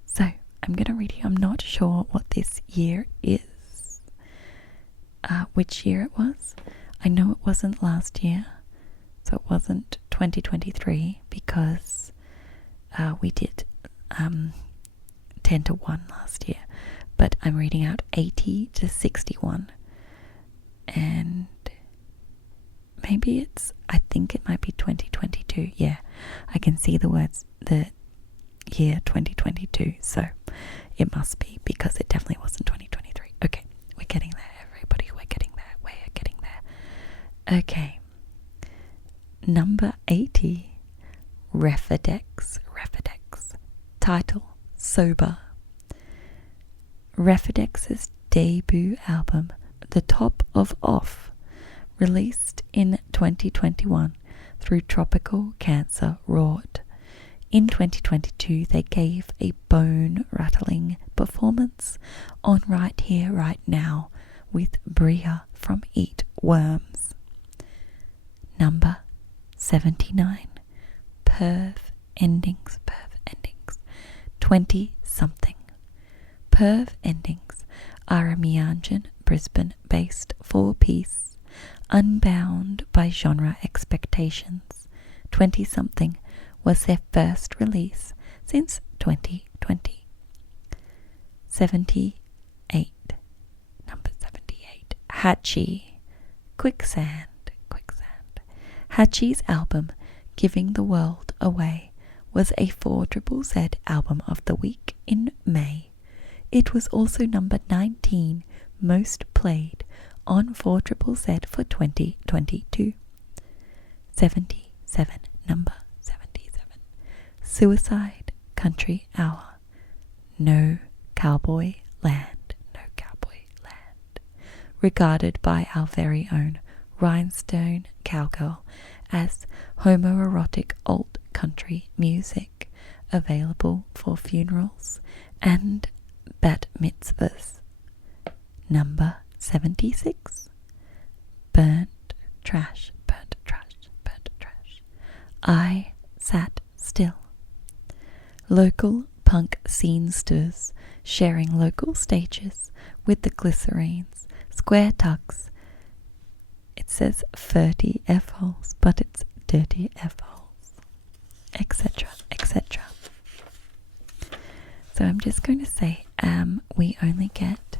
so I'm going to read you. I'm not sure what this year is, which year it was. I know it wasn't last year, so it wasn't 2023, because we did 10 to 1 last year, but I'm reading out 80 to 61, and maybe I think it might be 2022. Yeah, I can see the words, the year 2022, so it must be, because it definitely wasn't 2023. Okay, we're getting there, everybody, we're getting there. Okay, number 80, Refidex. Title, Sober. Refidex's debut album, The Top of Off, released in 2021 through Tropical Cancer Roared. In 2022, they gave a bone-rattling performance on Right Here, Right Now with Bria from Eat Worms. Number 79, Perv Endings. 20-something. Perv Endings are a Meanjin, Brisbane-based 4-piece, unbound by genre expectations. 20-something was their first release since 2020. 78. Number 78. Hachi. Quicksand. Hachi's album, Giving the World Away, was a 4ZZZ album of the week in May. It was also number 19 most played on 4ZZZ for 2022. 77. Number 77. Suicide Country Hour. No Cowboy Land. Regarded by our very own Rhinestone Cowgirl as homoerotic alt country music, available for funerals and bat mitzvahs. Number 76. Burnt trash, burnt trash, burnt trash. I sat still. Local punk scenesters sharing local stages with the glycerines, square tugs. It says 30 F-holes, but it's dirty F-holes, etc., etc. So I'm just going to say, we only get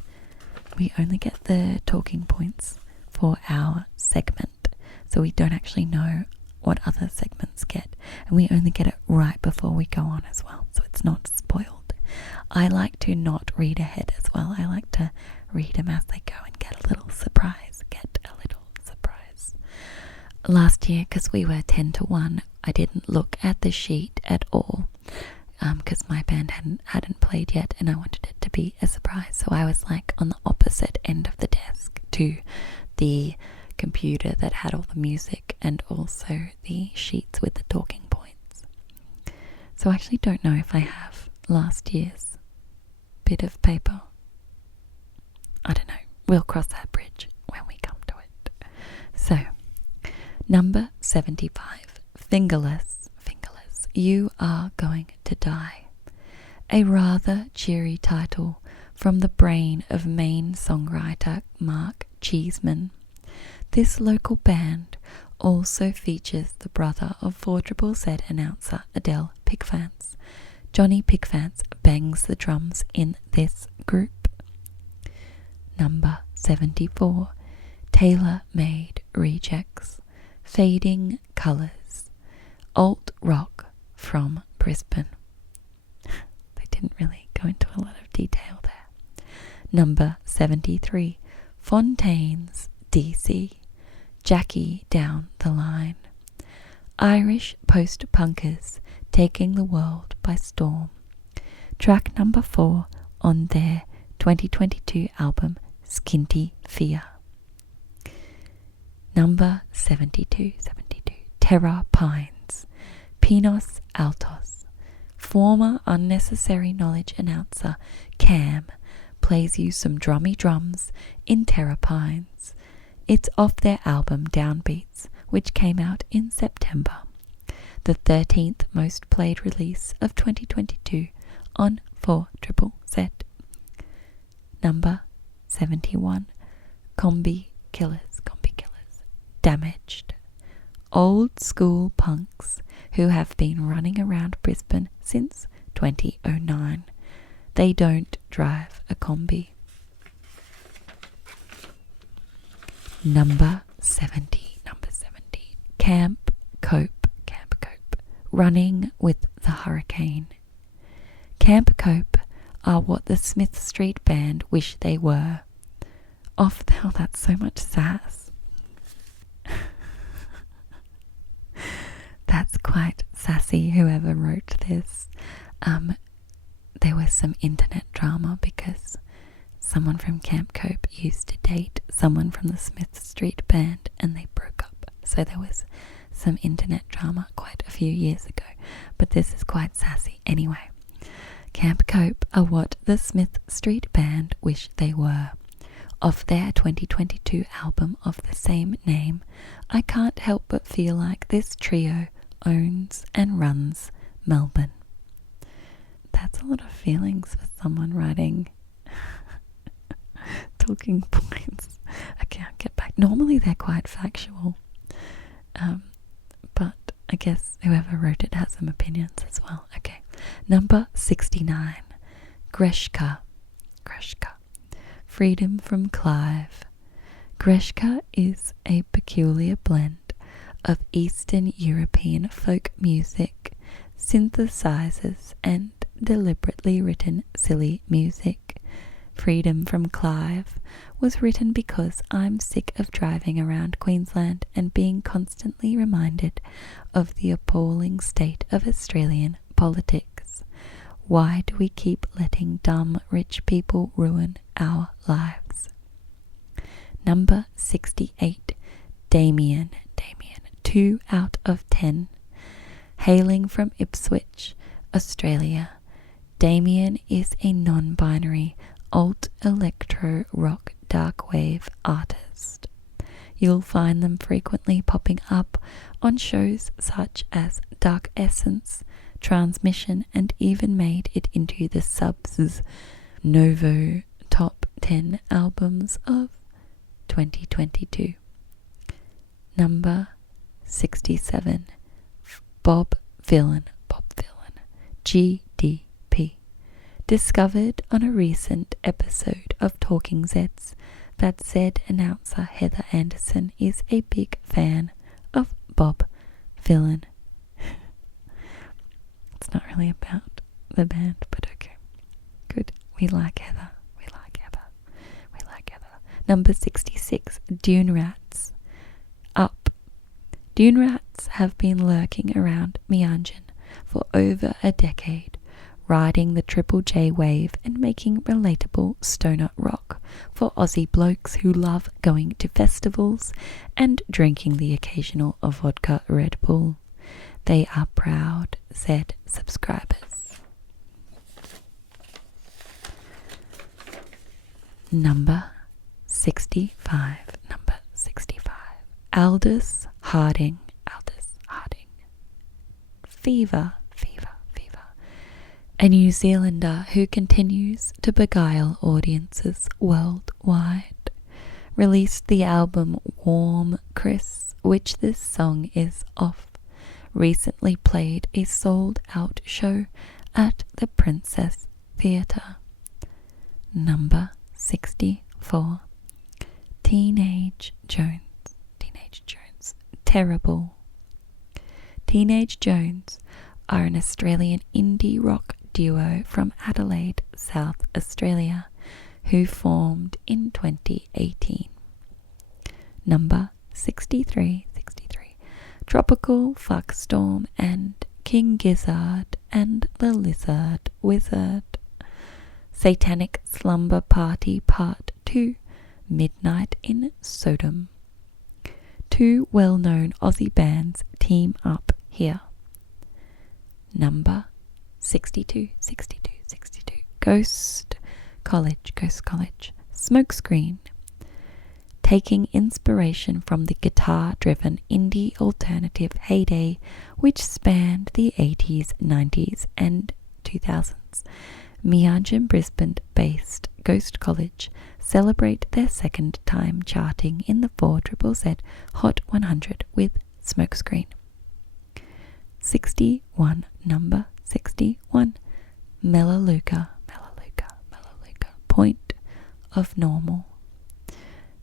the talking points for our segment, so we don't actually know what other segments get, and we only get it right before we go on as well, so it's not spoiled. I like to not read ahead as well. I like to read them as they go and get a little surprise. Last year, because we were 10-1, I didn't look at the sheet at all, because my band hadn't played yet, and I wanted it to be a surprise. So I was like on the opposite end of the desk to the computer that had all the music and also the sheets with the talking points. So I actually don't know if I have last year's bit of paper. I don't know. We'll cross that bridge when we come to it. So, number 75. Fingerless, fingerless, you are going to die. A rather cheery title from the brain of Maine songwriter Mark Cheeseman. This local band also features the brother of 4ZZZ announcer Adele Pickfance. Johnny Pickfance bangs the drums in this group. Number 74. Tailor-made rejects. Fading colours. Alt rock from Brisbane. They didn't really go into a lot of detail there. Number 73. Fontaines, DC. Jackie down the line. Irish post-punkers taking the world by storm. Track number 4 on their 2022 album Skinty Fear. Number 72. Terra Pines. Pinos Altos. Former Unnecessary Knowledge announcer Cam plays you some drummy drums in Terra Pines. It's off their album Downbeats, which came out in September, the 13th most played release of 2022 on 4ZZZ. Number 71. Combi Killers. Damaged. Old school punks who have been running around Brisbane since 2009. They don't drive a combi. Number 70. Camp Cope. Running with the Hurricane. Camp Cope are what the Smith Street Band wish they were. Oh, that's so much sass. That's quite sassy, whoever wrote this. There was some internet drama because someone from Camp Cope used to date someone from the Smith Street Band and they broke up. So there was some internet drama quite a few years ago, but this is quite sassy. Anyway, Camp Cope are what the Smith Street Band wish they were. Of their 2022 album of the same name, I can't help but feel like this trio owns and runs Melbourne. That's a lot of feelings for someone writing talking points. Okay, I'll get back. Normally they're quite factual, but I guess whoever wrote it has some opinions as well. Okay, number 69. Greshka. Freedom from Clive. Greshka is a peculiar blend of Eastern European folk music, synthesizers, and deliberately written silly music. Freedom from Clive was written because I'm sick of driving around Queensland and being constantly reminded of the appalling state of Australian politics. Why do we keep letting dumb rich people ruin our lives? Number 68. Damien. 2 out of 10. Hailing from Ipswich, Australia, Damien is a non-binary alt-electro-rock dark wave artist. You'll find them frequently popping up on shows such as Dark Essence, Transmission, and even made it into the Subs' Novo Top 10 Albums of 2022. Number 67. Bob Villain, GDP. Discovered on a recent episode of Talking Zeds that Zed announcer Heather Anderson is a big fan of Bob Villain. It's not really about the band, but okay. Good. We like Heather. Number 66. Dune Rats. Up. Dune Rats have been lurking around Meanjin for over a decade, riding the Triple J wave and making relatable stoner rock for Aussie blokes who love going to festivals and drinking the occasional vodka Red Bull. They are proud Zed subscribers. Number 65. Aldous Harding. Fever. A New Zealander who continues to beguile audiences worldwide, released the album Warm Chris, which this song is off. Recently played a sold-out show at the Princess Theatre. Number 64. Teenage Jones. Terrible. Teenage Jones are an Australian indie rock duo from Adelaide, South Australia, who formed in 2018. Number 63. Tropical Fuckstorm and King Gizzard and the Lizard Wizard. Satanic Slumber Party Part 2, Midnight in Sodom. Two well-known Aussie bands team up here. Number 62. Ghost College. Smokescreen. Taking inspiration from the guitar-driven indie alternative heyday which spanned the 80s, 90s and 2000s, Meanjin Brisbane-based Ghost College celebrate their second time charting in the 4ZZZ Hot 100 with Smokescreen. 61. Number 61. Melaleuca. Point of Normal.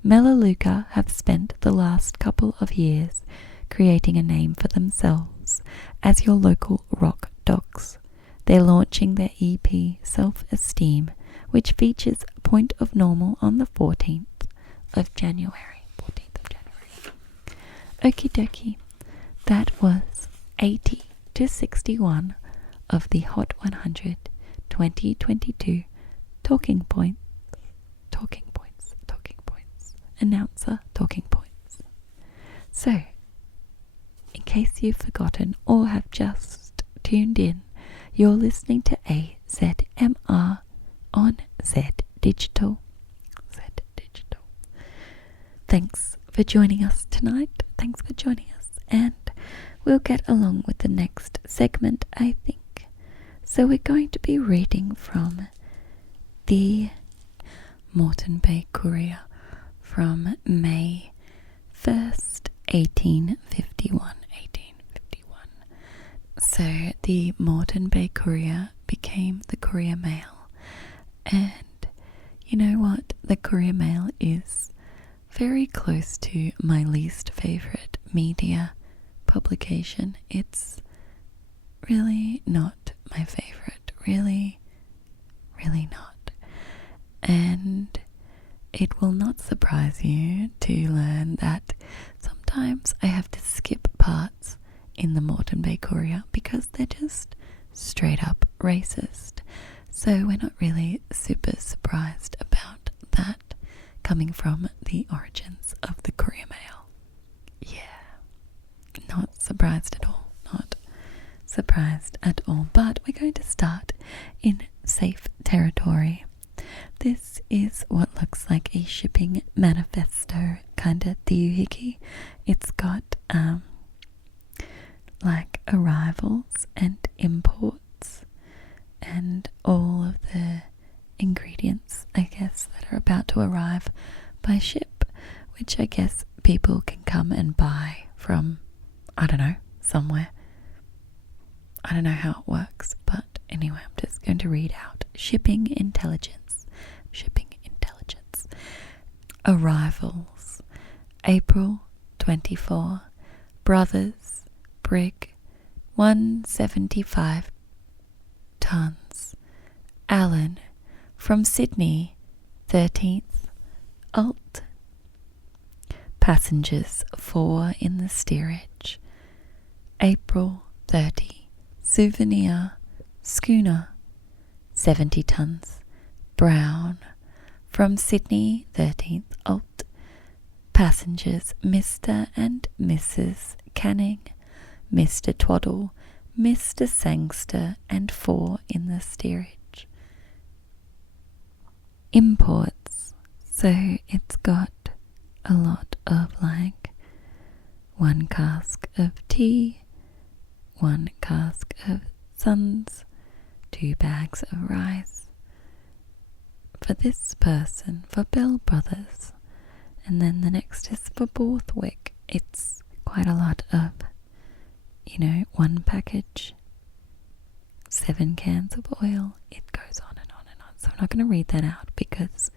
Melaleuca have spent the last couple of years creating a name for themselves as your local rock dogs. They're launching their EP Self-Esteem, which features Point of Normal on the 14th of January. Okie dokie. That was 80 to 61 of the Hot 100 2022 Talking Points. Announcer Talking Points. So, in case you've forgotten or have just tuned in, you're listening to AzZMR on Zed Digital. Thanks for joining us tonight. And we'll get along with the next segment, I think. So we're going to be reading from the Moreton Bay Courier from May 1st, 1851. So the Moreton Bay Courier became the Courier Mail, and you know what? The Courier Mail is very close to my least favorite media publication. It's really not my favorite, really not. And it will not surprise you to learn that sometimes I have to skip parts in the Moreton Bay Courier because they're just straight up racist. So we're not really super surprised about that coming from the origins of the Courier Mail. Yeah, not surprised at all. But we're going to start in safe territory. This is what looks like a shipping manifesto kind of doohickey. It's got like arrivals and imports and all of the ingredients, I guess, that are about to arrive by ship, which I guess people can come and buy from, I don't know, somewhere. I don't know how it works, but anyway, I'm just going to read out shipping intelligence. Shipping intelligence. Arrivals. April 24. Brothers, brig, 175 tons. Allen, from Sydney, 13th, Alt. Passengers, 4 in the steerage. April 30. Souvenir, schooner, 70 tons. Brown, from Sydney, 13th, Alt. Passengers, Mr. and Mrs. Canning, Mr. Twaddle, Mr. Sangster, and 4 in the steerage. Imports. So it's got a lot of like 1 cask of tea, 1 cask of Suns, 2 bags of rice. For this person, for Bell Brothers. And then the next is for Borthwick. It's quite a lot of, 1 package, 7 cans of oil. It goes on and on and on. So I'm not going to read that out because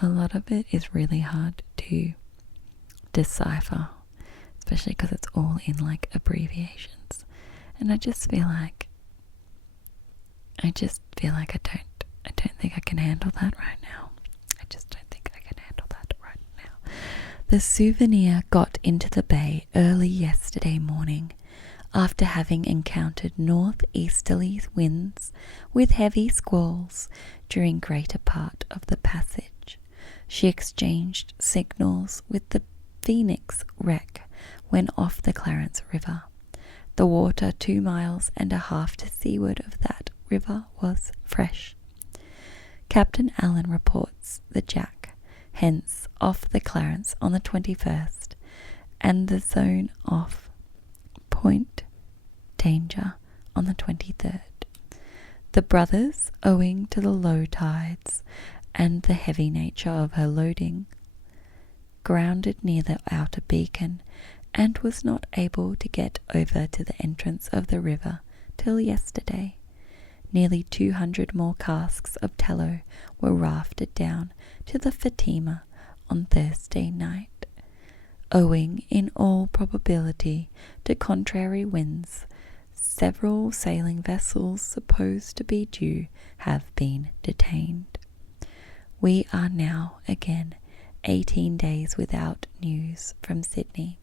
a lot of it is really hard to decipher, especially because it's all in like abbreviations. And I just feel like I don't think I can handle that right now. I just don't think I can handle that right now. The Souvenir got into the bay early yesterday morning after having encountered northeasterly winds with heavy squalls during greater part of the passage. She exchanged signals with the Phoenix wreck when off the Clarence River. The water 2.5 miles to seaward of that river was fresh. Captain Allen reports the Jack, hence off the Clarence on the 21st, and the zone off Point Danger on the 23rd. The Brothers, owing to the low tides and the heavy nature of her loading, grounded near the outer beacon and was not able to get over to the entrance of the river till yesterday. Nearly 200 more casks of tallow were rafted down to the Fatima on Thursday night. Owing in all probability to contrary winds, several sailing vessels supposed to be due have been detained. We are now again 18 days without news from Sydney.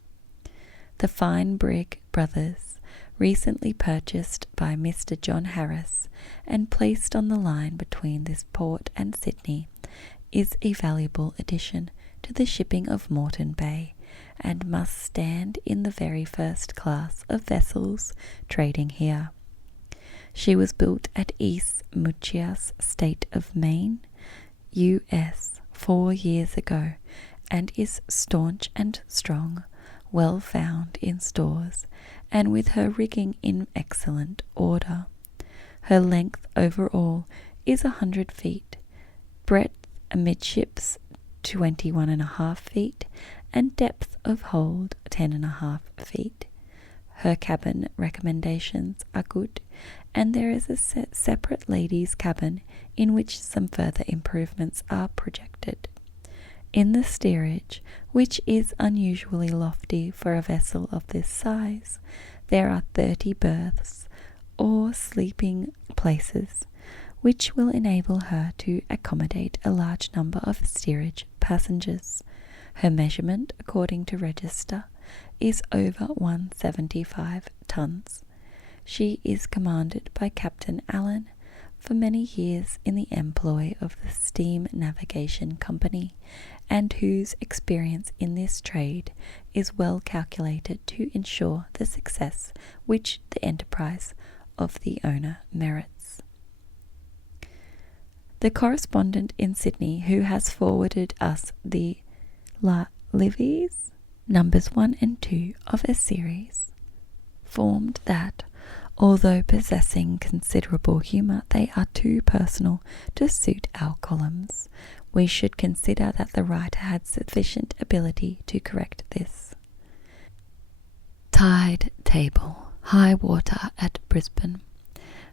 The fine brig Brothers, recently purchased by Mr. John Harris and placed on the line between this port and Sydney, is a valuable addition to the shipping of Moreton Bay and must stand in the very first class of vessels trading here. She was built at East Machias, State of Maine, US, 4 years ago, and is staunch and strong, well found in stores, and with her rigging in excellent order. Her length overall is 100 feet, breadth amidships 21.5 feet, and depth of hold 10.5 feet. Her cabin recommendations are good, and there is a separate ladies' cabin in which some further improvements are projected. In the steerage, which is unusually lofty for a vessel of this size, there are 30 berths or sleeping places, which will enable her to accommodate a large number of steerage passengers. Her measurement, according to register, is over 175 tons. She is commanded by Captain Allen, for many years in the employ of the Steam Navigation Company, and whose experience in this trade is well calculated to ensure the success which the enterprise of the owner merits. The correspondent in Sydney, who has forwarded us the Livies numbers 1 and 2 of a series, formed that, although possessing considerable humour, they are too personal to suit our columns. We should consider that the writer had sufficient ability to correct this. Tide table. High water at Brisbane.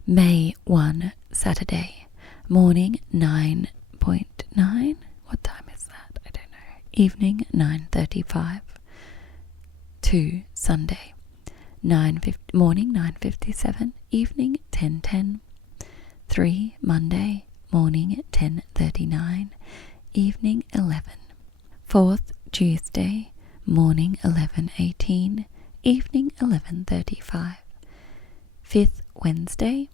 May 1, Saturday. Morning 9.9. What time is that? I don't know. Evening 9:35. 2, Sunday. Morning 9:57. Evening 10:10. 3, Monday. Morning 10:39. Evening 11. 4th, Tuesday. Morning 11:18. Evening 11:35. 5th, Wednesday.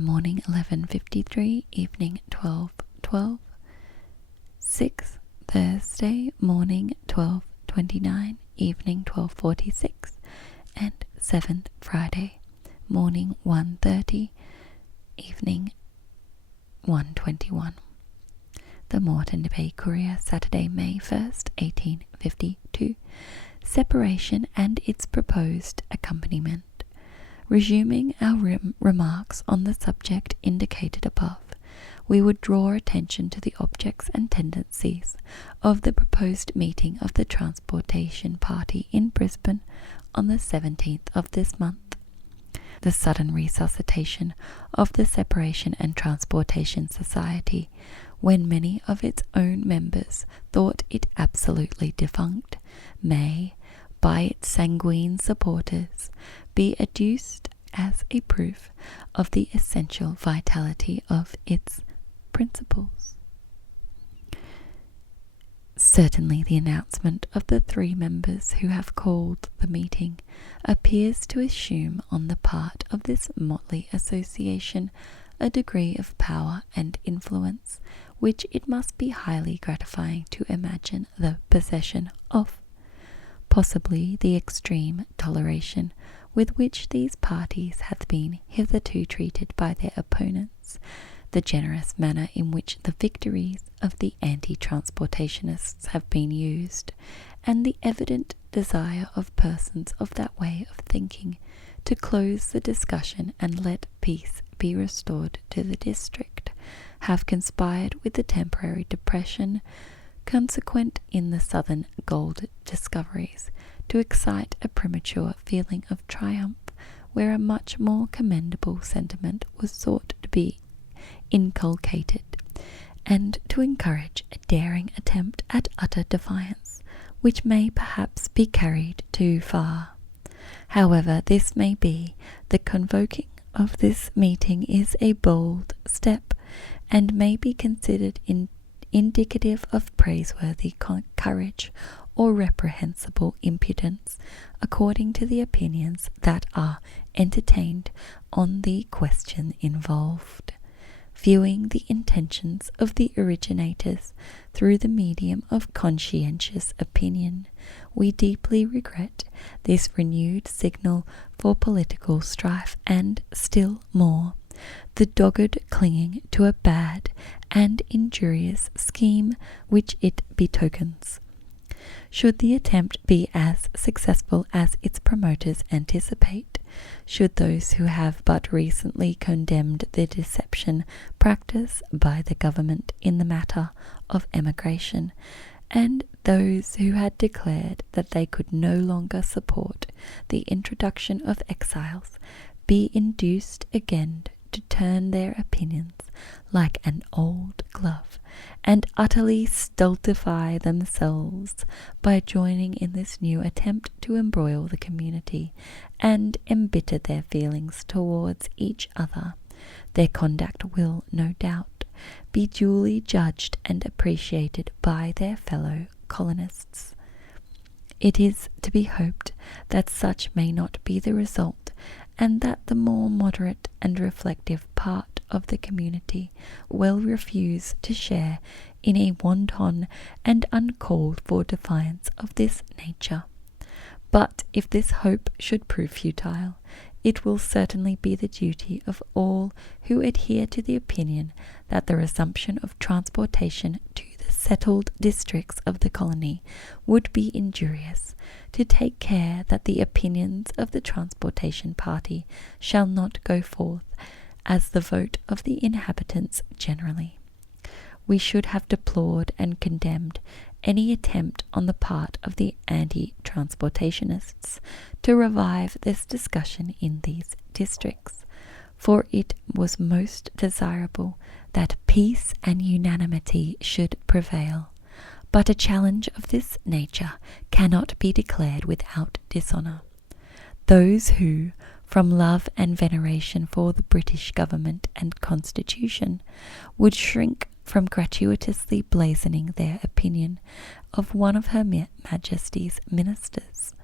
Morning 11:53. Evening 12:12. 6th, Thursday. Morning 12:29. Evening 12:46. And 7th, Friday. Morning 1:30. Evening 1:21. The Moreton Bay Courier, Saturday, May 1st, 1852. Separation and its proposed accompaniment. Resuming our remarks on the subject indicated above, we would draw attention to the objects and tendencies of the proposed meeting of the transportation party in Brisbane on the 17th of this month. The sudden resuscitation of the Separation and Transportation Society, when many of its own members thought it absolutely defunct, may, by its sanguine supporters, be adduced as a proof of the essential vitality of its principles. Certainly the announcement of the 3 members who have called the meeting appears to assume on the part of this motley association a degree of power and influence which it must be highly gratifying to imagine the possession of. Possibly the extreme toleration with which these parties have been hitherto treated by their opponents, the generous manner in which the victories of the anti-transportationists have been used, and the evident desire of persons of that way of thinking to close the discussion and let peace be restored to the district, have conspired with the temporary depression consequent in the southern gold discoveries to excite a premature feeling of triumph where a much more commendable sentiment was sought to be inculcated, and to encourage a daring attempt at utter defiance, which may perhaps be carried too far. However this may be, the convoking of this meeting is a bold step, and may be considered indicative of praiseworthy courage or reprehensible impudence, according to the opinions that are entertained on the question involved. Viewing the intentions of the originators through the medium of conscientious opinion, we deeply regret this renewed signal for political strife, and still more, the dogged clinging to a bad and injurious scheme which it betokens. Should the attempt be as successful as its promoters anticipate, should those who have but recently condemned the deception practiced by the government in the matter of emigration, and those who had declared that they could no longer support the introduction of exiles, be induced again to turn their opinions like an old glove, and utterly stultify themselves by joining in this new attempt to embroil the community and embitter their feelings towards each other, their conduct will, no doubt, be duly judged and appreciated by their fellow colonists. It is to be hoped that such may not be the result, and that the more moderate and reflective part of the community will refuse to share in a wanton and uncalled for defiance of this nature. But if this hope should prove futile, it will certainly be the duty of all who adhere to the opinion that the resumption of transportation to the settled districts of the colony would be injurious, to take care that the opinions of the transportation party shall not go forth as the vote of the inhabitants generally. We should have deplored and condemned any attempt on the part of the anti-transportationists to revive this discussion in these districts, for it was most desirable that peace and unanimity should prevail. But a challenge of this nature cannot be declared without dishonour. Those who, from love and veneration for the British government and constitution, would shrink from gratuitously blazoning their opinion of one of Her Majesty's ministers,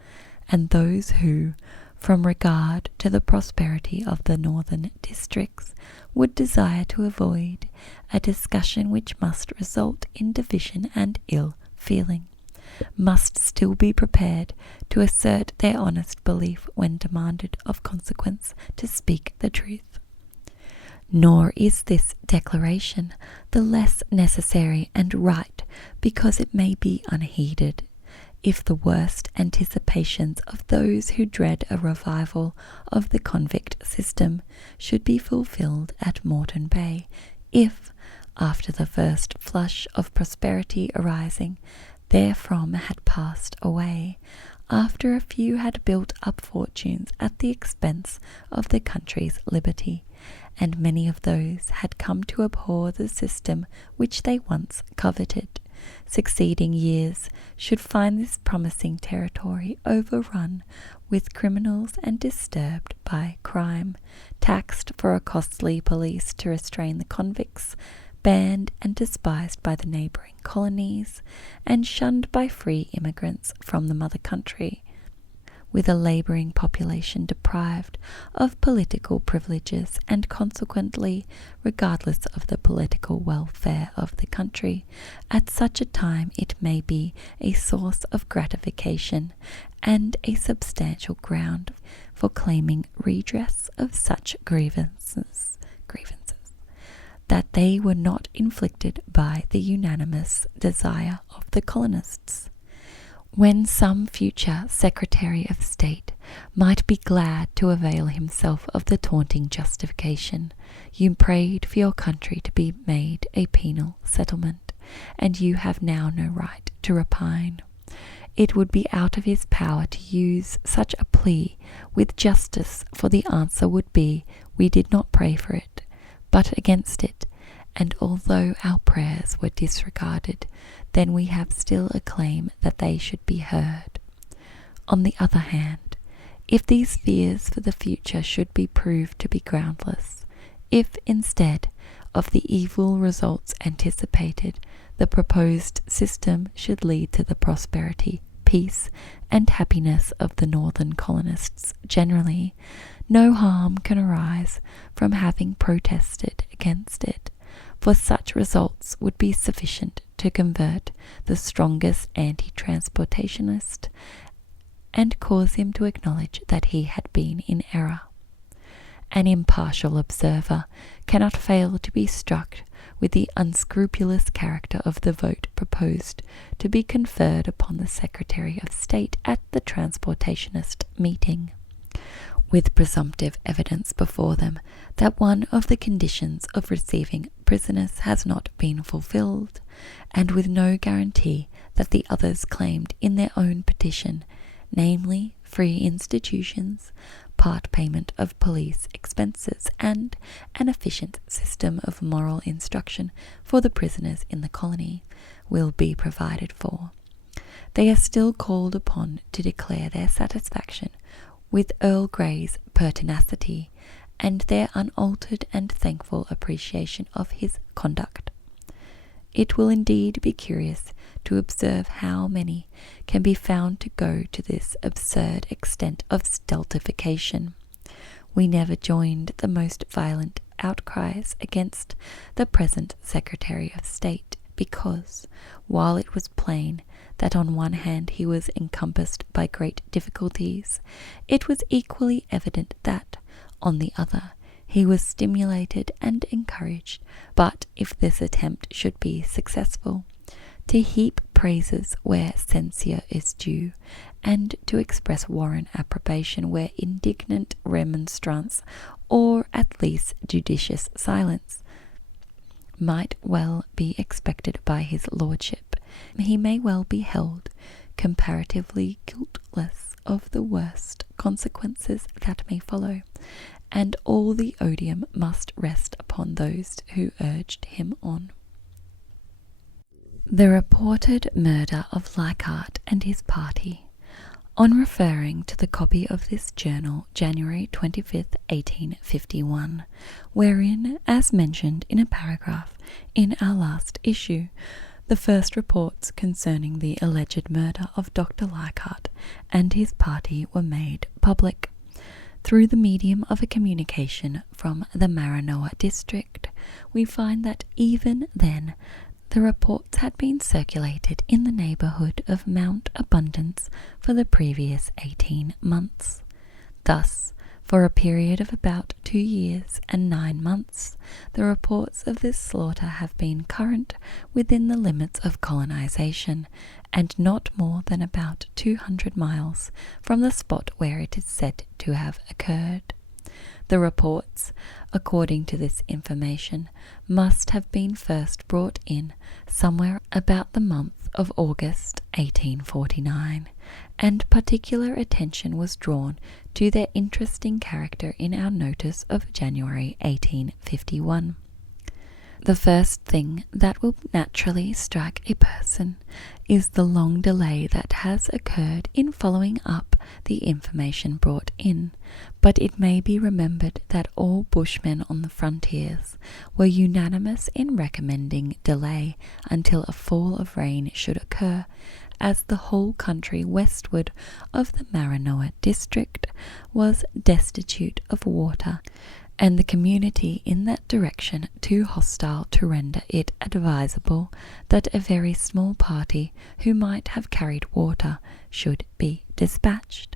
and those who, from regard to the prosperity of the northern districts, would desire to avoid a discussion which must result in division and ill feeling, must still be prepared to assert their honest belief when demanded of consequence to speak the truth. Nor is this declaration the less necessary and right because it may be unheeded, if the worst anticipations of those who dread a revival of the convict system should be fulfilled at Moreton Bay, if, after the first flush of prosperity arising therefrom had passed away, after a few had built up fortunes at the expense of the country's liberty, and many of those had come to abhor the system which they once coveted, succeeding years should find this promising territory overrun with criminals and disturbed by crime, taxed for a costly police to restrain the convicts, banned and despised by the neighbouring colonies, and shunned by free immigrants from the mother country, with a labouring population deprived of political privileges and consequently regardless of the political welfare of the country. At such a time it may be a source of gratification and a substantial ground for claiming redress of such grievances, that they were not inflicted by the unanimous desire of the colonists. When some future Secretary of State might be glad to avail himself of the taunting justification, you prayed for your country to be made a penal settlement, and you have now no right to repine. It would be out of his power to use such a plea with justice, for the answer would be, we did not pray for it, but against it, and although our prayers were disregarded, then we have still a claim that they should be heard. On the other hand, if these fears for the future should be proved to be groundless, if instead of the evil results anticipated, the proposed system should lead to the prosperity, peace, and happiness of the northern colonists generally, no harm can arise from having protested against it, for such results would be sufficient to convert the strongest anti-transportationist and cause him to acknowledge that he had been in error. An impartial observer cannot fail to be struck with the unscrupulous character of the vote proposed to be conferred upon the Secretary of State at the transportationist meeting, with presumptive evidence before them that one of the conditions of receiving prisoners has not been fulfilled, and with no guarantee that the others claimed in their own petition, namely free institutions, part payment of police expenses, and an efficient system of moral instruction for the prisoners in the colony, will be provided for. They are still called upon to declare their satisfaction with Earl Grey's pertinacity and their unaltered and thankful appreciation of his conduct. It will indeed be curious to observe how many can be found to go to this absurd extent of stultification. We never joined the most violent outcries against the present Secretary of State because, while it was plain that on one hand he was encompassed by great difficulties, it was equally evident that, on the other, he was stimulated and encouraged, but if this attempt should be successful, to heap praises where censure is due, and to express warm approbation where indignant remonstrance, or at least judicious silence, might well be expected by his lordship, he may well be held comparatively guiltless of the worst consequences that may follow, and all the odium must rest upon those who urged him on. The reported murder of Leichhardt and his party. On referring to the copy of this journal, January 25th, 1851, wherein, as mentioned in a paragraph in our last issue, the first reports concerning the alleged murder of Dr. Leichhardt and his party were made public, through the medium of a communication from the Maranoa district, we find that even then the reports had been circulated in the neighbourhood of Mount Abundance for the previous 18 months. Thus, for a period of about 2 years and 9 months, the reports of this slaughter have been current within the limits of colonization, and not more than about 200 miles from the spot where it is said to have occurred. The reports, according to this information, must have been first brought in somewhere about the month of August 1849, and particular attention was drawn to their interesting character in our notice of January 1851. The first thing that will naturally strike a person is the long delay that has occurred in following up the information brought in, but it may be remembered that all bushmen on the frontiers were unanimous in recommending delay until a fall of rain should occur, as the whole country westward of the Maranoa district was destitute of water, and the community in that direction too hostile to render it advisable that a very small party who might have carried water should be dispatched.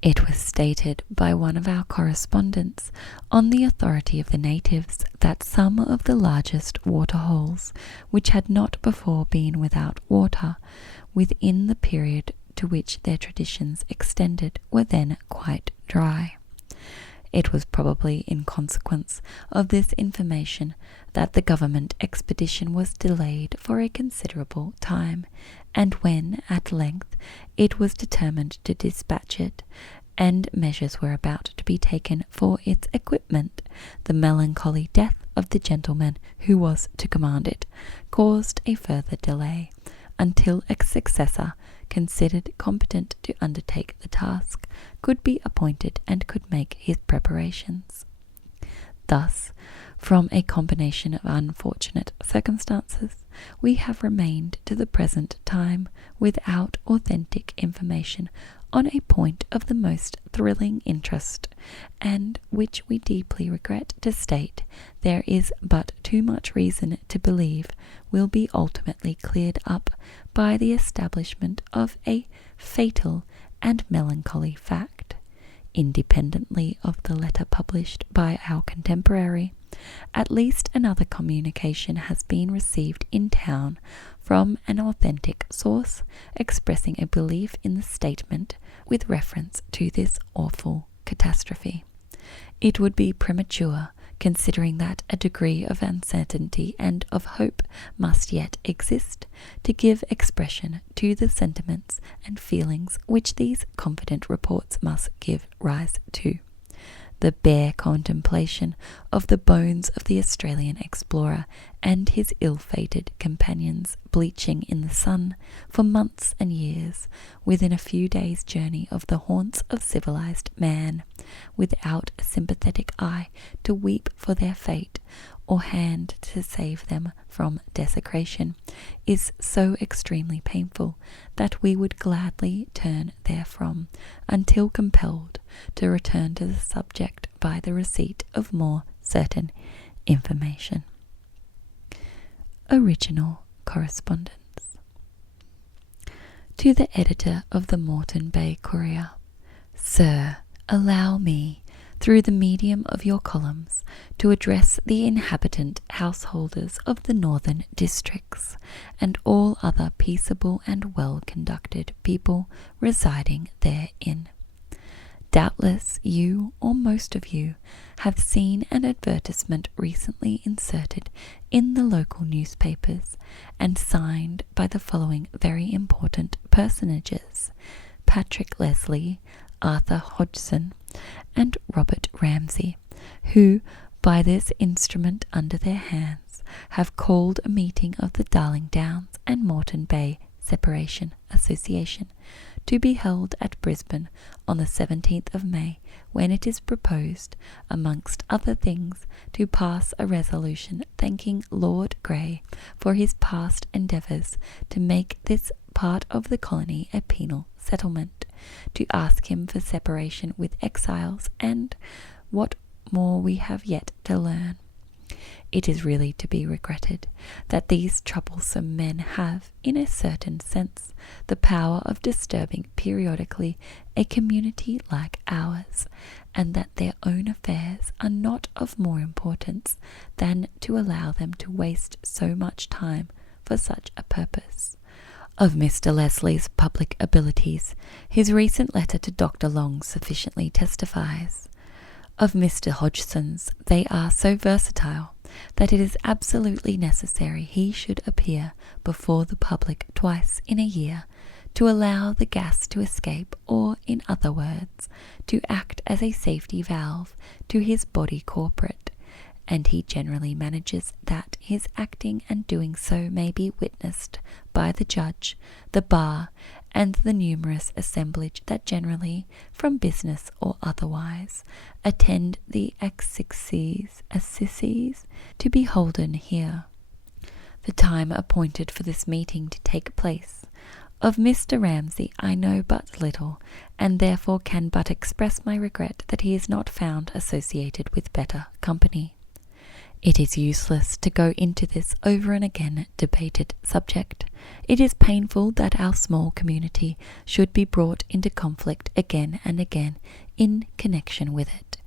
It was stated by one of our correspondents, on the authority of the natives, that some of the largest waterholes, which had not before been without water, within the period to which their traditions extended, were then quite dry. It was probably in consequence of this information that the government expedition was delayed for a considerable time, and when, at length, it was determined to dispatch it, and measures were about to be taken for its equipment, the melancholy death of the gentleman who was to command it caused a further delay, until a successor, considered competent to undertake the task, could be appointed and could make his preparations. Thus, from a combination of unfortunate circumstances, we have remained to the present time without authentic information on a point of the most thrilling interest, and which we deeply regret to state there is but too much reason to believe will be ultimately cleared up by the establishment of a fatal and melancholy fact. Independently of the letter published by our contemporary, at least another communication has been received in town from an authentic source, expressing a belief in the statement with reference to this awful catastrophe. It would be premature, considering that a degree of uncertainty and of hope must yet exist, to give expression to the sentiments and feelings which these confident reports must give rise to. The bare contemplation of the bones of the Australian explorer and his ill-fated companions bleaching in the sun for months and years within a few days' journey of the haunts of civilized man, without a sympathetic eye to weep for their fate or hand to save them from desecration, is so extremely painful that we would gladly turn therefrom, until compelled to return to the subject by the receipt of more certain information. Original correspondence. To the editor of the Moreton Bay Courier, Sir, allow me, through the medium of your columns, to address the inhabitant householders of the northern districts, and all other peaceable and well-conducted people residing therein. Doubtless you, or most of you, have seen an advertisement recently inserted in the local newspapers and signed by the following very important personages: Patrick Leslie, Arthur Hodgson, and Robert Ramsay, who, by this instrument under their hands, have called a meeting of the Darling Downs and Moreton Bay Separation Association to be held at Brisbane on the 17th of May, when it is proposed, amongst other things, to pass a resolution thanking Lord Grey for his past endeavours to make this part of the colony a penal settlement, to ask him for separation with exiles, and what more we have yet to learn. It is really to be regretted that these troublesome men have, in a certain sense, the power of disturbing periodically a community like ours, and that their own affairs are not of more importance than to allow them to waste so much time for such a purpose. Of Mr. Leslie's public abilities, his recent letter to Dr. Long sufficiently testifies. Of Mr. Hodgson's, they are so versatile that it is absolutely necessary he should appear before the public twice in a year to allow the gas to escape, or, in other words, to act as a safety valve to his body corporate, and he generally manages that his acting and doing so may be witnessed by the judge, the bar, and the numerous assemblage that generally, from business or otherwise, attend the assizes to be holden here. The time appointed for this meeting to take place. Of Mr. Ramsay I know but little, and therefore can but express my regret that he is not found associated with better company. It is useless to go into this over and again debated subject. It is painful that our small community should be brought into conflict again and again in connection with it.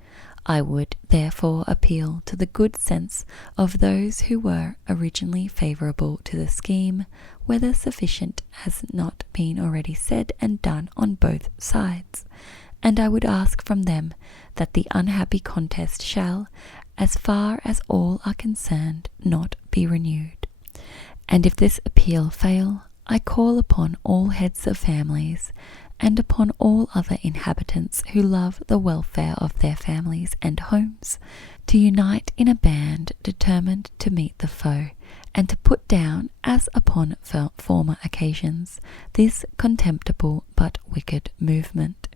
I would therefore appeal to the good sense of those who were originally favourable to the scheme, whether sufficient has not been already said and done on both sides, and I would ask from them that the unhappy contest shall, as far as all are concerned, not be renewed. And if this appeal fail, I call upon all heads of families, and upon all other inhabitants who love the welfare of their families and homes, to unite in a band determined to meet the foe, and to put down, as upon former occasions, this contemptible but wicked movement.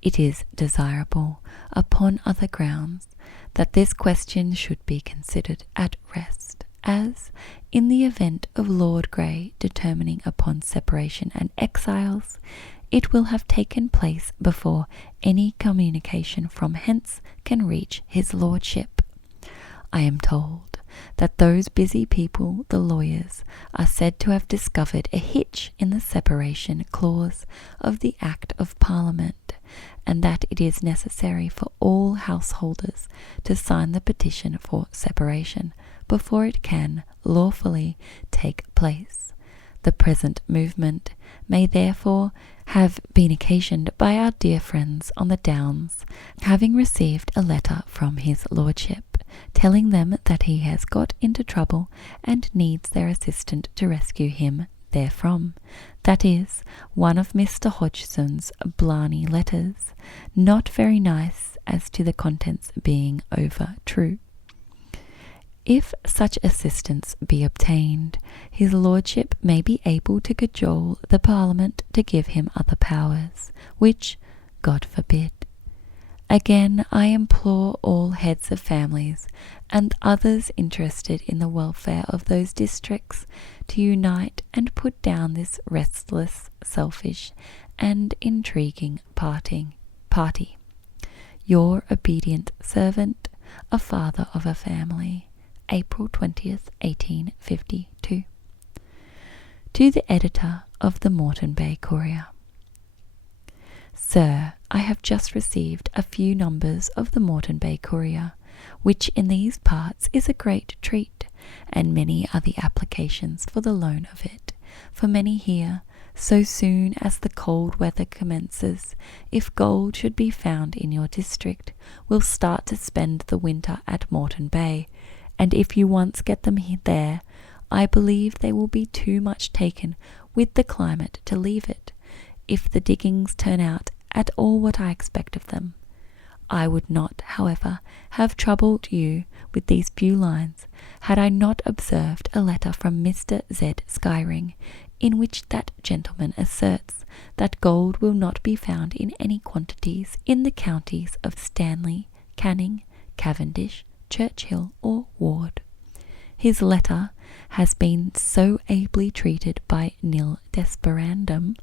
It is desirable, upon other grounds, that this question should be considered at rest, as, in the event of Lord Grey determining upon separation and exiles, it will have taken place before any communication from hence can reach his lordship. I am told that those busy people, the lawyers, are said to have discovered a hitch in the separation clause of the Act of Parliament, and that it is necessary for all householders to sign the petition for separation before it can lawfully take place. The present movement may therefore have been occasioned by our dear friends on the Downs, having received a letter from his lordship, telling them that he has got into trouble and needs their assistance to rescue him therefrom. That is, one of Mr. Hodgson's Blarney letters, not very nice as to the contents being over true. If such assistance be obtained, his lordship may be able to cajole the Parliament to give him other powers, which, God forbid. Again, I implore all heads of families and others interested in the welfare of those districts to unite and put down this restless, selfish, and intriguing party. Your obedient servant, a father of a family. April 20th, 1852. To the editor of the Moreton Bay Courier. Sir, I have just received a few numbers of the Moreton Bay Courier, which in these parts is a great treat, and many are the applications for the loan of it. For many here, so soon as the cold weather commences, if gold should be found in your district, will start to spend the winter at Moreton Bay, and if you once get them there, I believe they will be too much taken with the climate to leave it, if the diggings turn out at all what I expect of them. I would not, however, have troubled you with these few lines had I not observed a letter from Mr. Zed Digital, in which that gentleman asserts that gold will not be found in any quantities in the counties of Stanley, Canning, Cavendish, Churchill, or Ward. His letter has been so ably treated by nil desperandum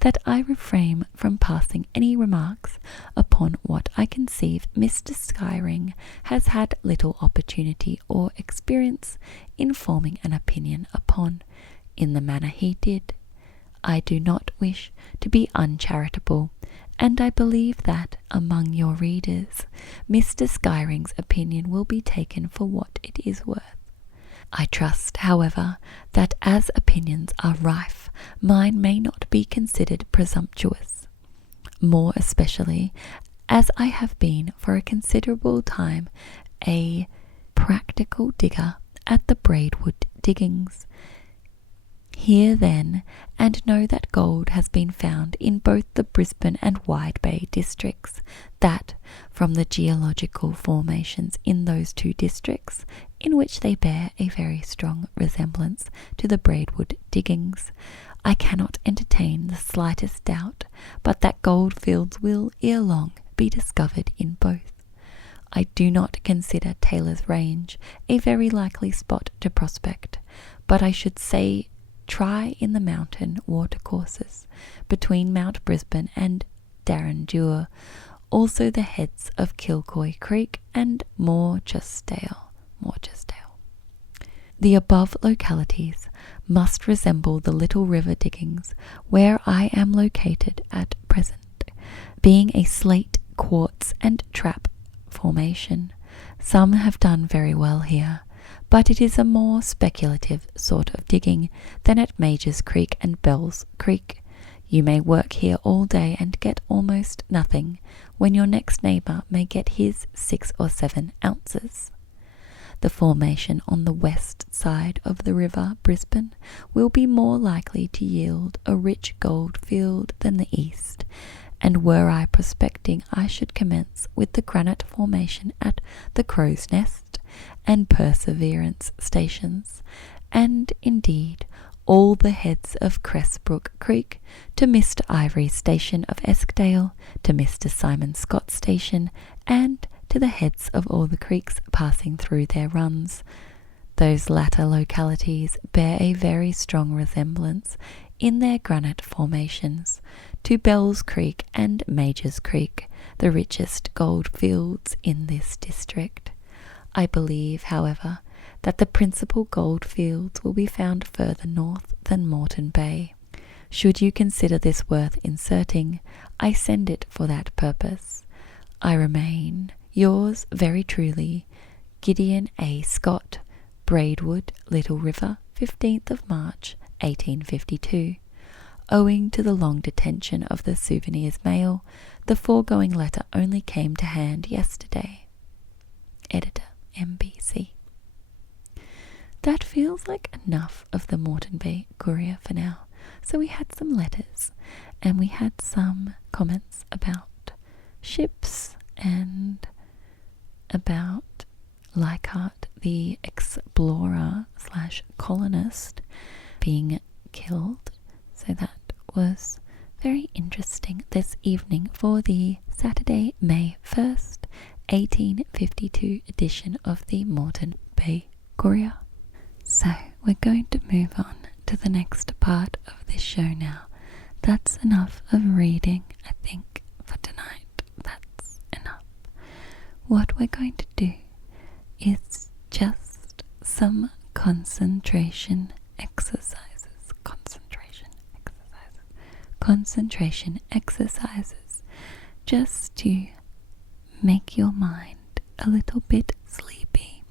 that I refrain from passing any remarks upon what I conceive Mr. Skyring has had little opportunity or experience in forming an opinion upon, in the manner he did. I do not wish to be uncharitable, and I believe that, among your readers, Mr. Skyring's opinion will be taken for what it is worth. I trust, however, that as opinions are rife, mine may not be considered presumptuous, more especially as I have been for a considerable time a practical digger at the Braidwood diggings. Hear then, and know that gold has been found in both the Brisbane and Wide Bay districts, that, from the geological formations in those two districts, in which they bear a very strong resemblance to the Braidwood diggings, I cannot entertain the slightest doubt but that gold fields will ere long be discovered in both. I do not consider Taylor's Range a very likely spot to prospect, but I should say try in the mountain watercourses between Mount Brisbane and Darrandure, also the heads of Kilcoy Creek and Morchesdale. The above localities must resemble the Little River diggings where I am located at present, being a slate, quartz and trap formation. Some have done very well here, but it is a more speculative sort of digging than at Major's Creek and Bell's Creek. You may work here all day and get almost nothing, when your next neighbour may get his 6 or 7 ounces. The formation on the west side of the river Brisbane will be more likely to yield a rich gold field than the east, and were I prospecting I should commence with the granite formation at the Crow's Nest and Perseverance stations, and indeed all the heads of Cressbrook Creek to Mr. Ivory's station of Eskdale, to Mr. Simon Scott's station, and to the heads of all the creeks passing through their runs. Those latter localities bear a very strong resemblance in their granite formations to Bell's Creek and Major's Creek, the richest gold fields in this district. I believe, however, that the principal gold fields will be found further north than Moreton Bay. Should you consider this worth inserting, I send it for that purpose. I remain, yours very truly, Gideon A. Scott, Braidwood, Little River, 15th of March, 1852. Owing to the long detention of the Souvenirs mail, the foregoing letter only came to hand yesterday. Editor, MBC. That feels like enough of the Moreton Bay Courier for now. So we had some letters, and we had some comments about ships and about Leichhardt, the explorer / colonist, being killed. So that was very interesting this evening for the Saturday, May 1st, 1852 edition of the Moreton Bay Courier. So we're going to move on to the next part of this show now. That's enough of reading, I think, for tonight. That's enough. What we're going to do is just some concentration exercises. Concentration. concentration exercises just to make your mind a little bit sleepy,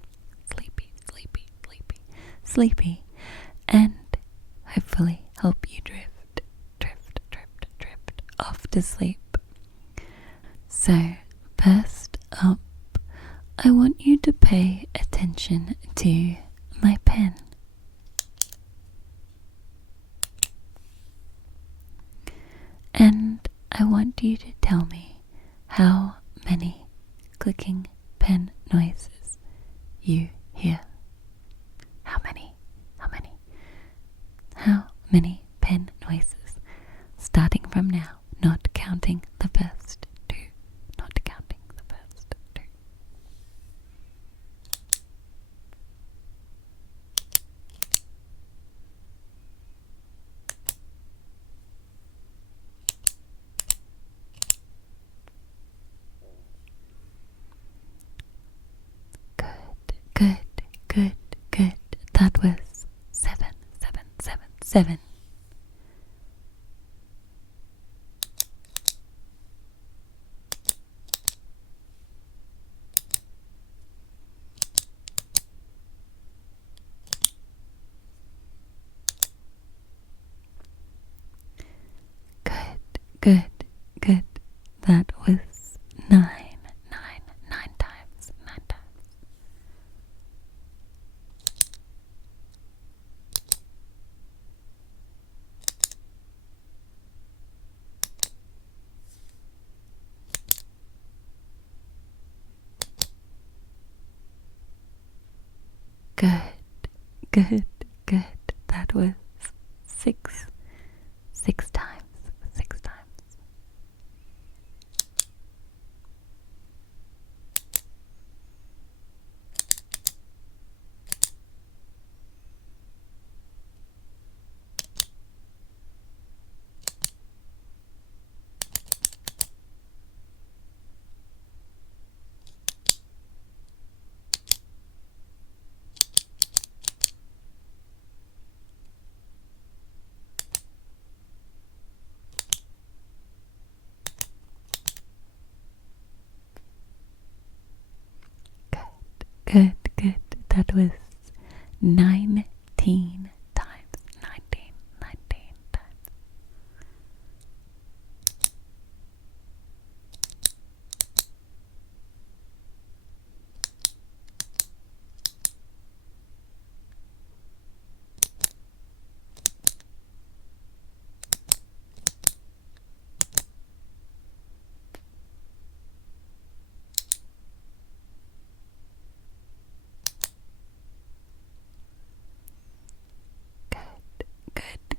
and hopefully help you drift off to sleep. So, first up, I want you to pay attention to my pen. And I want you to tell me how many clicking pen noises you hear. How many pen noises? Starting from now, not counting the first two. Good. That was 7. Good. That was 9 times. Good. That was 6 times. Good. That was 19 times. 19 times.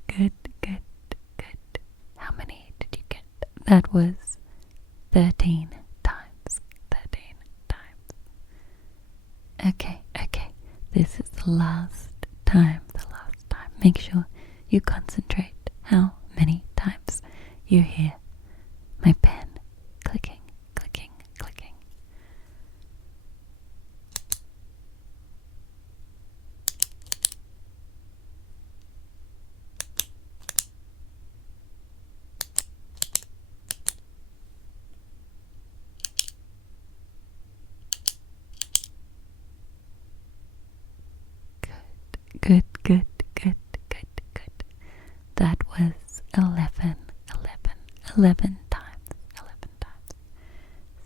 Good. How many did you get? That was 13 times. Okay. This is the last time. Make sure you concentrate how many times you hear my pen clicking. Good. That was 11 times.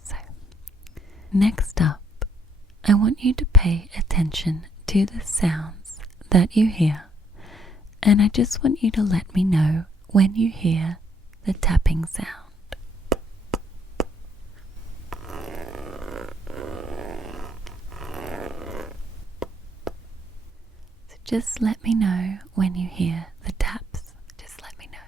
So, next up, I want you to pay attention to the sounds that you hear, and I just want you to let me know when you hear the tapping sound. Just let me know when you hear the taps. Just let me know.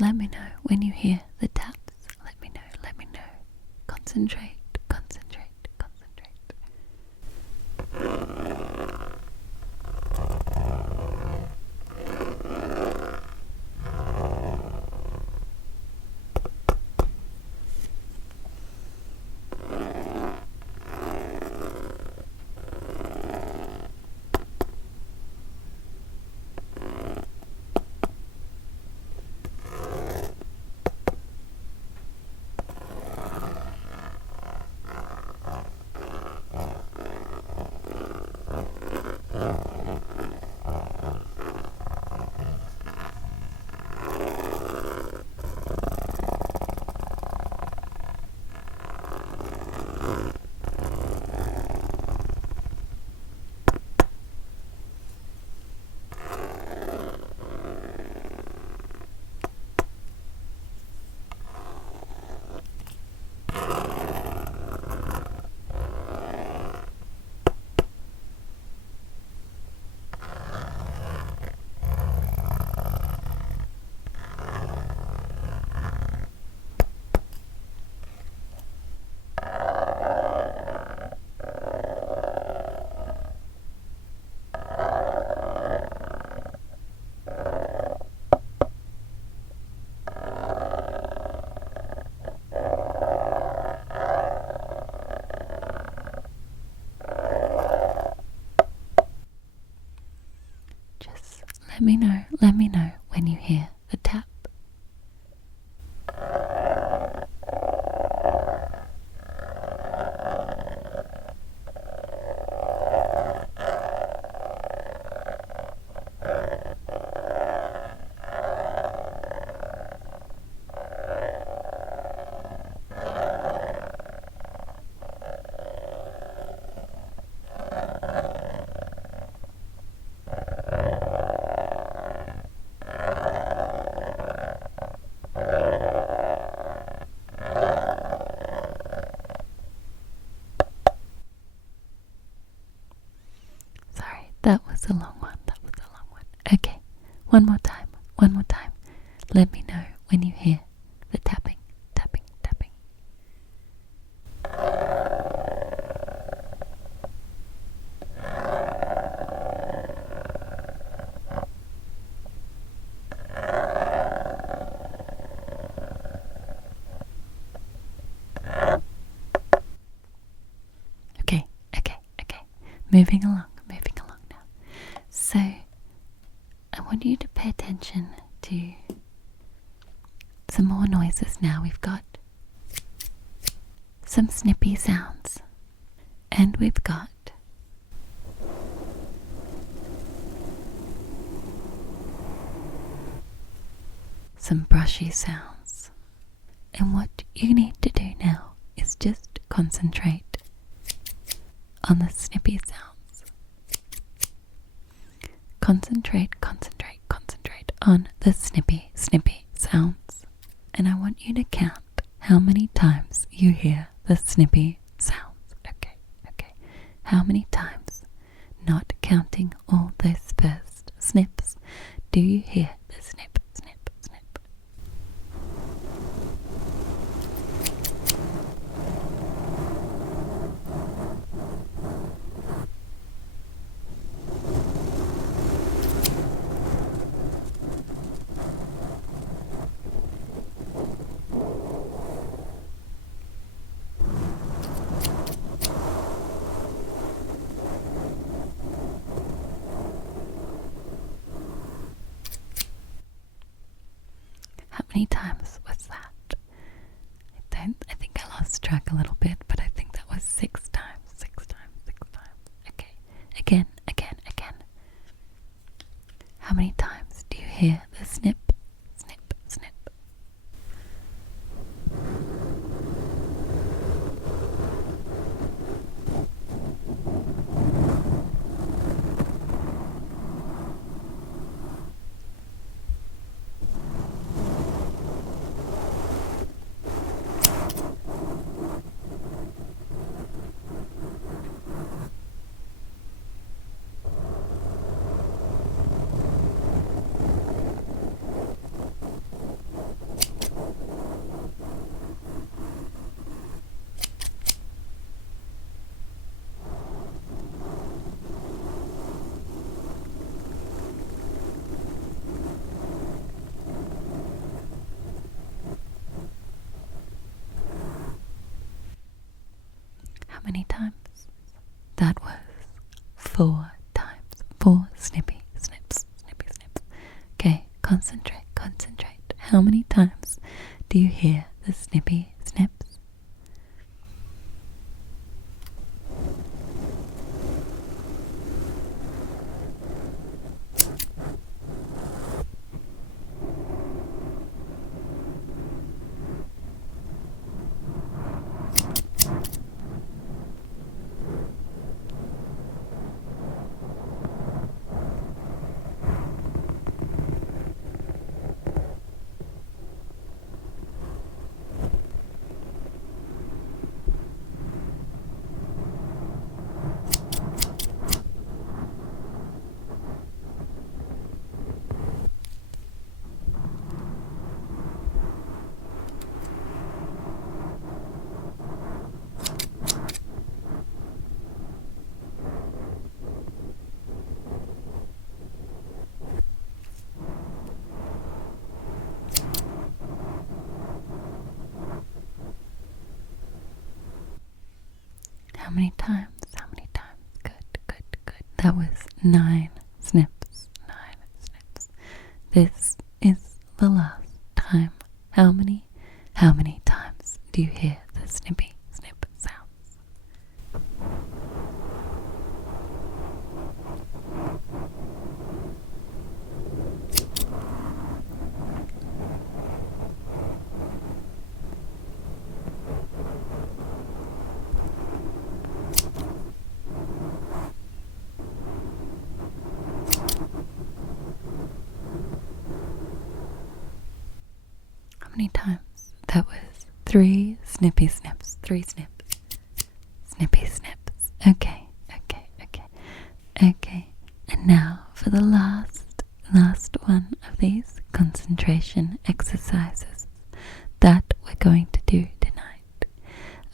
Let me know when you hear the taps. Let me know. concentrate, concentrate, concentrate. Let me know when you hear the tap. That was a long one. Okay, one more time. Let me know when you hear the tapping, tapping, tapping. Okay. Moving along now. So, I want you to pay attention to some more noises now. We've got some snippy sounds, and we've got some brushy sounds. And what you need to do now is just concentrate on the snippy sounds. Concentrate on the snippy sounds. And I want you to count how many times you hear the snippy sounds. Okay. How many times, not counting all those first snips, do you hear the snip, snip, snip? How many times was that? I think I lost track a little bit, but I think that was 6 times. Okay, again. How many times do you hear the snip, snip, snip? many times? That was 4 times. 4 snippy snips, snippy snips. Okay, concentrate, concentrate. How many times do you hear the snippy snips? How many times? How many times? Good, good, good. That was 9 snips. 9 snips. This is the last time. How many times do you hear the snippy snip sounds? How many times? That was 3 snippy snips. 3 snips. Snippy snips. Okay, okay, okay. Okay. And now for the last one of these concentration exercises that we're going to do tonight.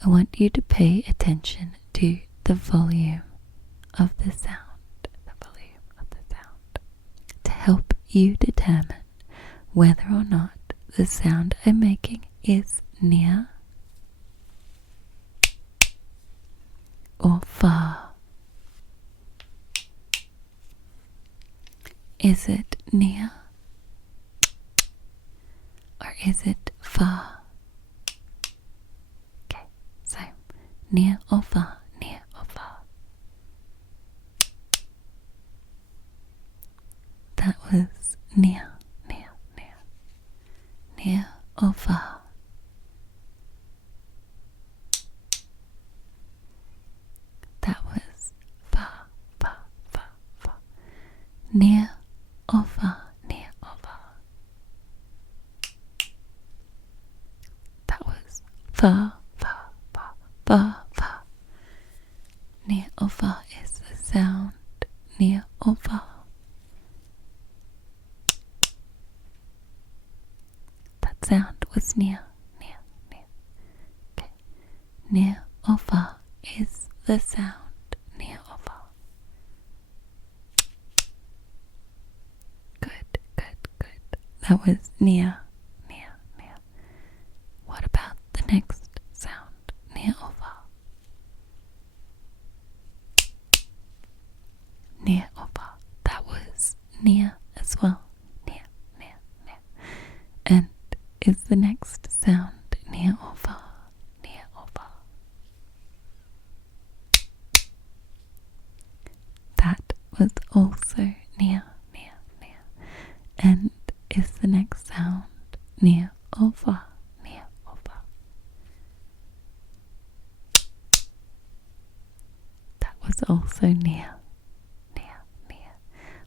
I want you to pay attention to the volume of the sound. The volume of the sound. To help you determine whether or not the sound I'm making is near or far. Is it near or is it far? Okay, so near or far, near or far. That was near, near, near. Near or far? That was far, far, far, far. Near or far, near or far? That was far, far, far, far, far. Near or far is the sound. Near or far? That sound was near, near, near. Okay. Near or far is the sound. Near or far? Good, good, good. That was near, near, near. What about the next sound? Near or far? Near or far? That was near as well. Near, near, near. And is the next sound near or far? Near or far? That was also near, near, near. And is the next sound near or far? Near or far? That was also near, near, near.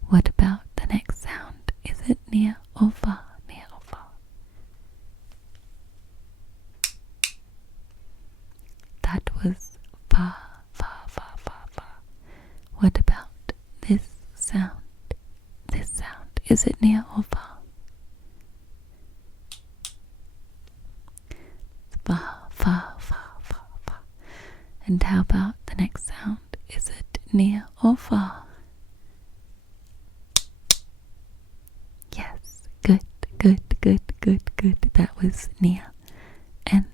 What about the next sound? Is it near or far? Near or far? That was far, far, far, far, far. What about this sound? This sound, is it near or far? It's far, far, far, far, far. And how about the next sound? Is it near or far? Yes, good, good, good, good, good. That was near. And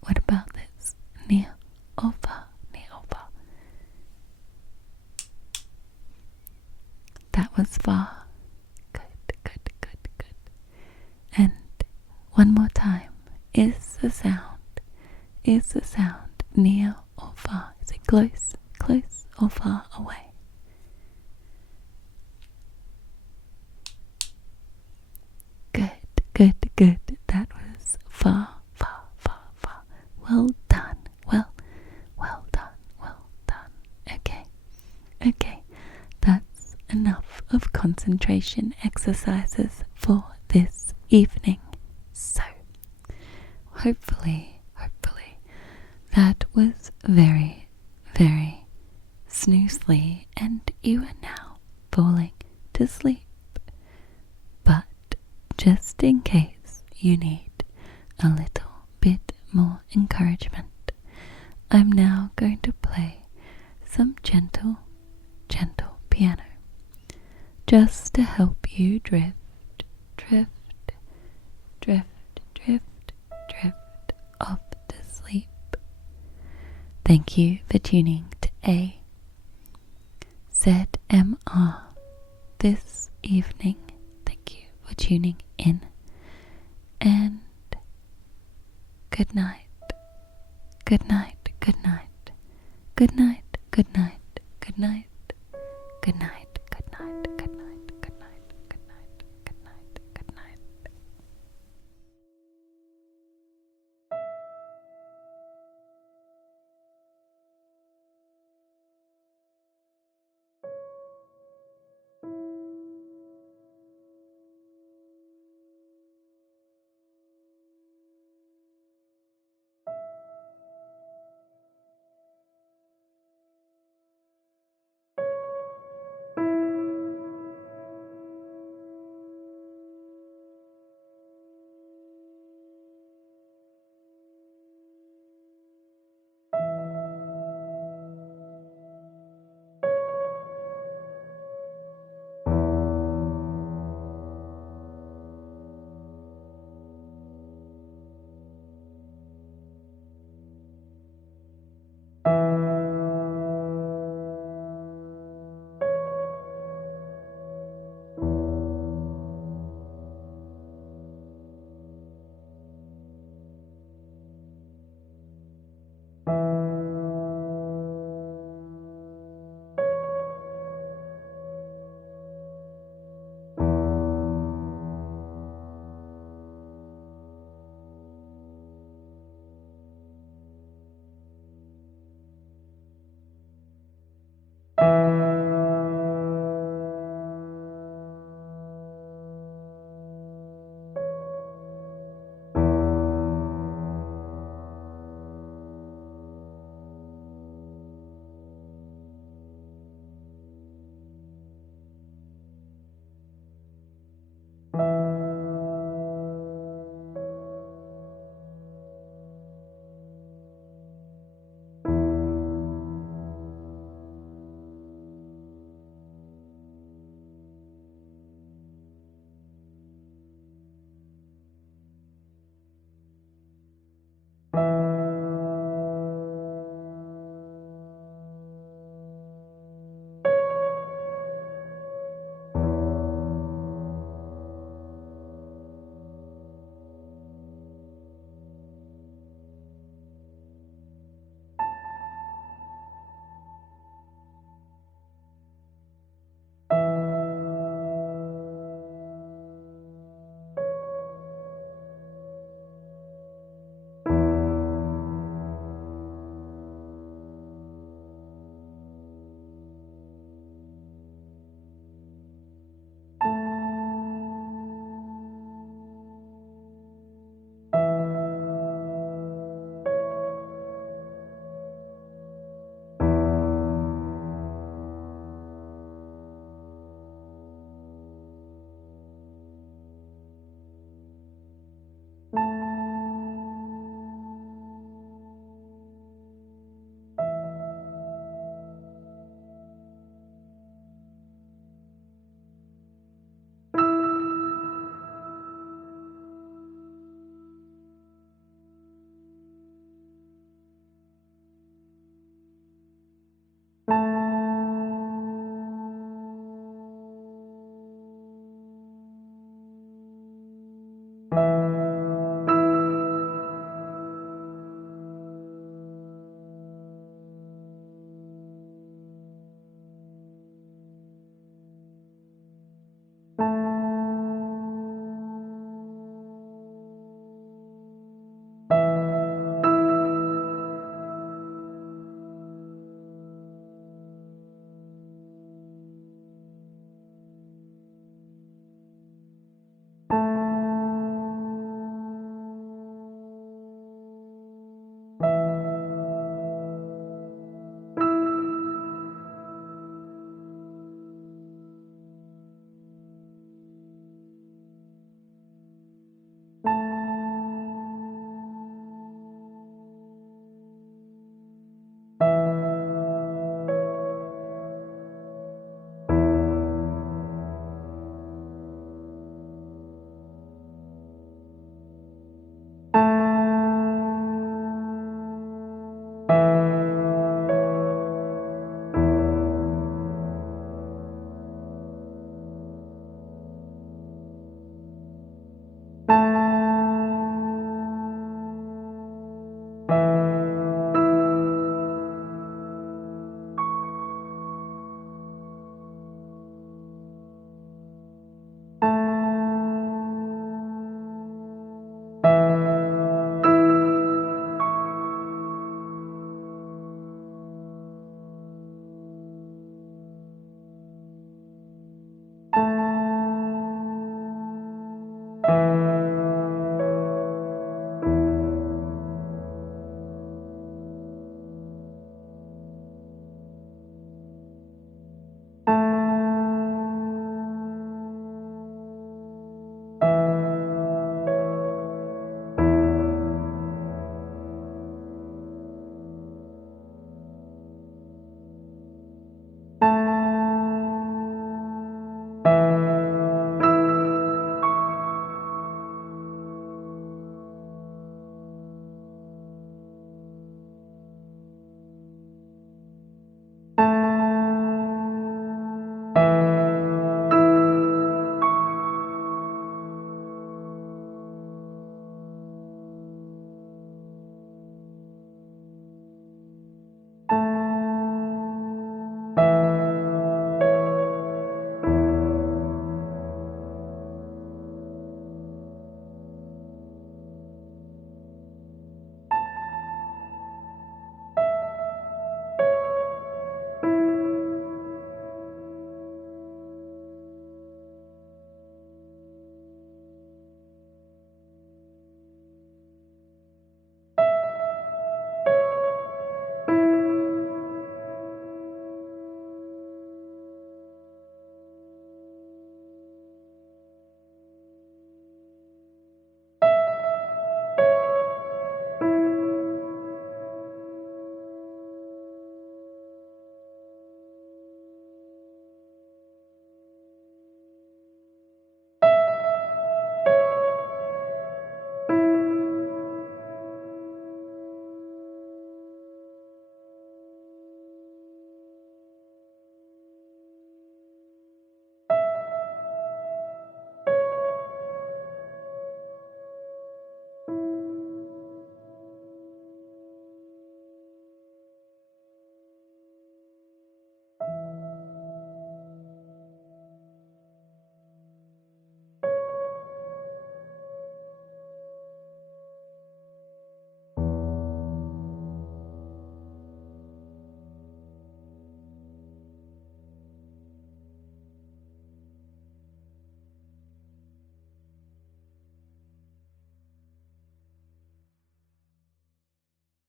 what about this? Near or far? Near or Is the sound near or far? Is it close, close or far away? Good, good, good. That was far, far, far, far. Well done. Well done. Well done. Okay. Okay. That's enough of concentration exercises for this evening. So, hopefully, that was very, very snoozely and you are now falling to sleep. But just in case you need a little bit more encouragement, I'm now going to play some gentle piano just to help you drift off to sleep. Thank you for tuning to AZMR this evening. Thank you for tuning in, and good night, good night, good night, good night, good night.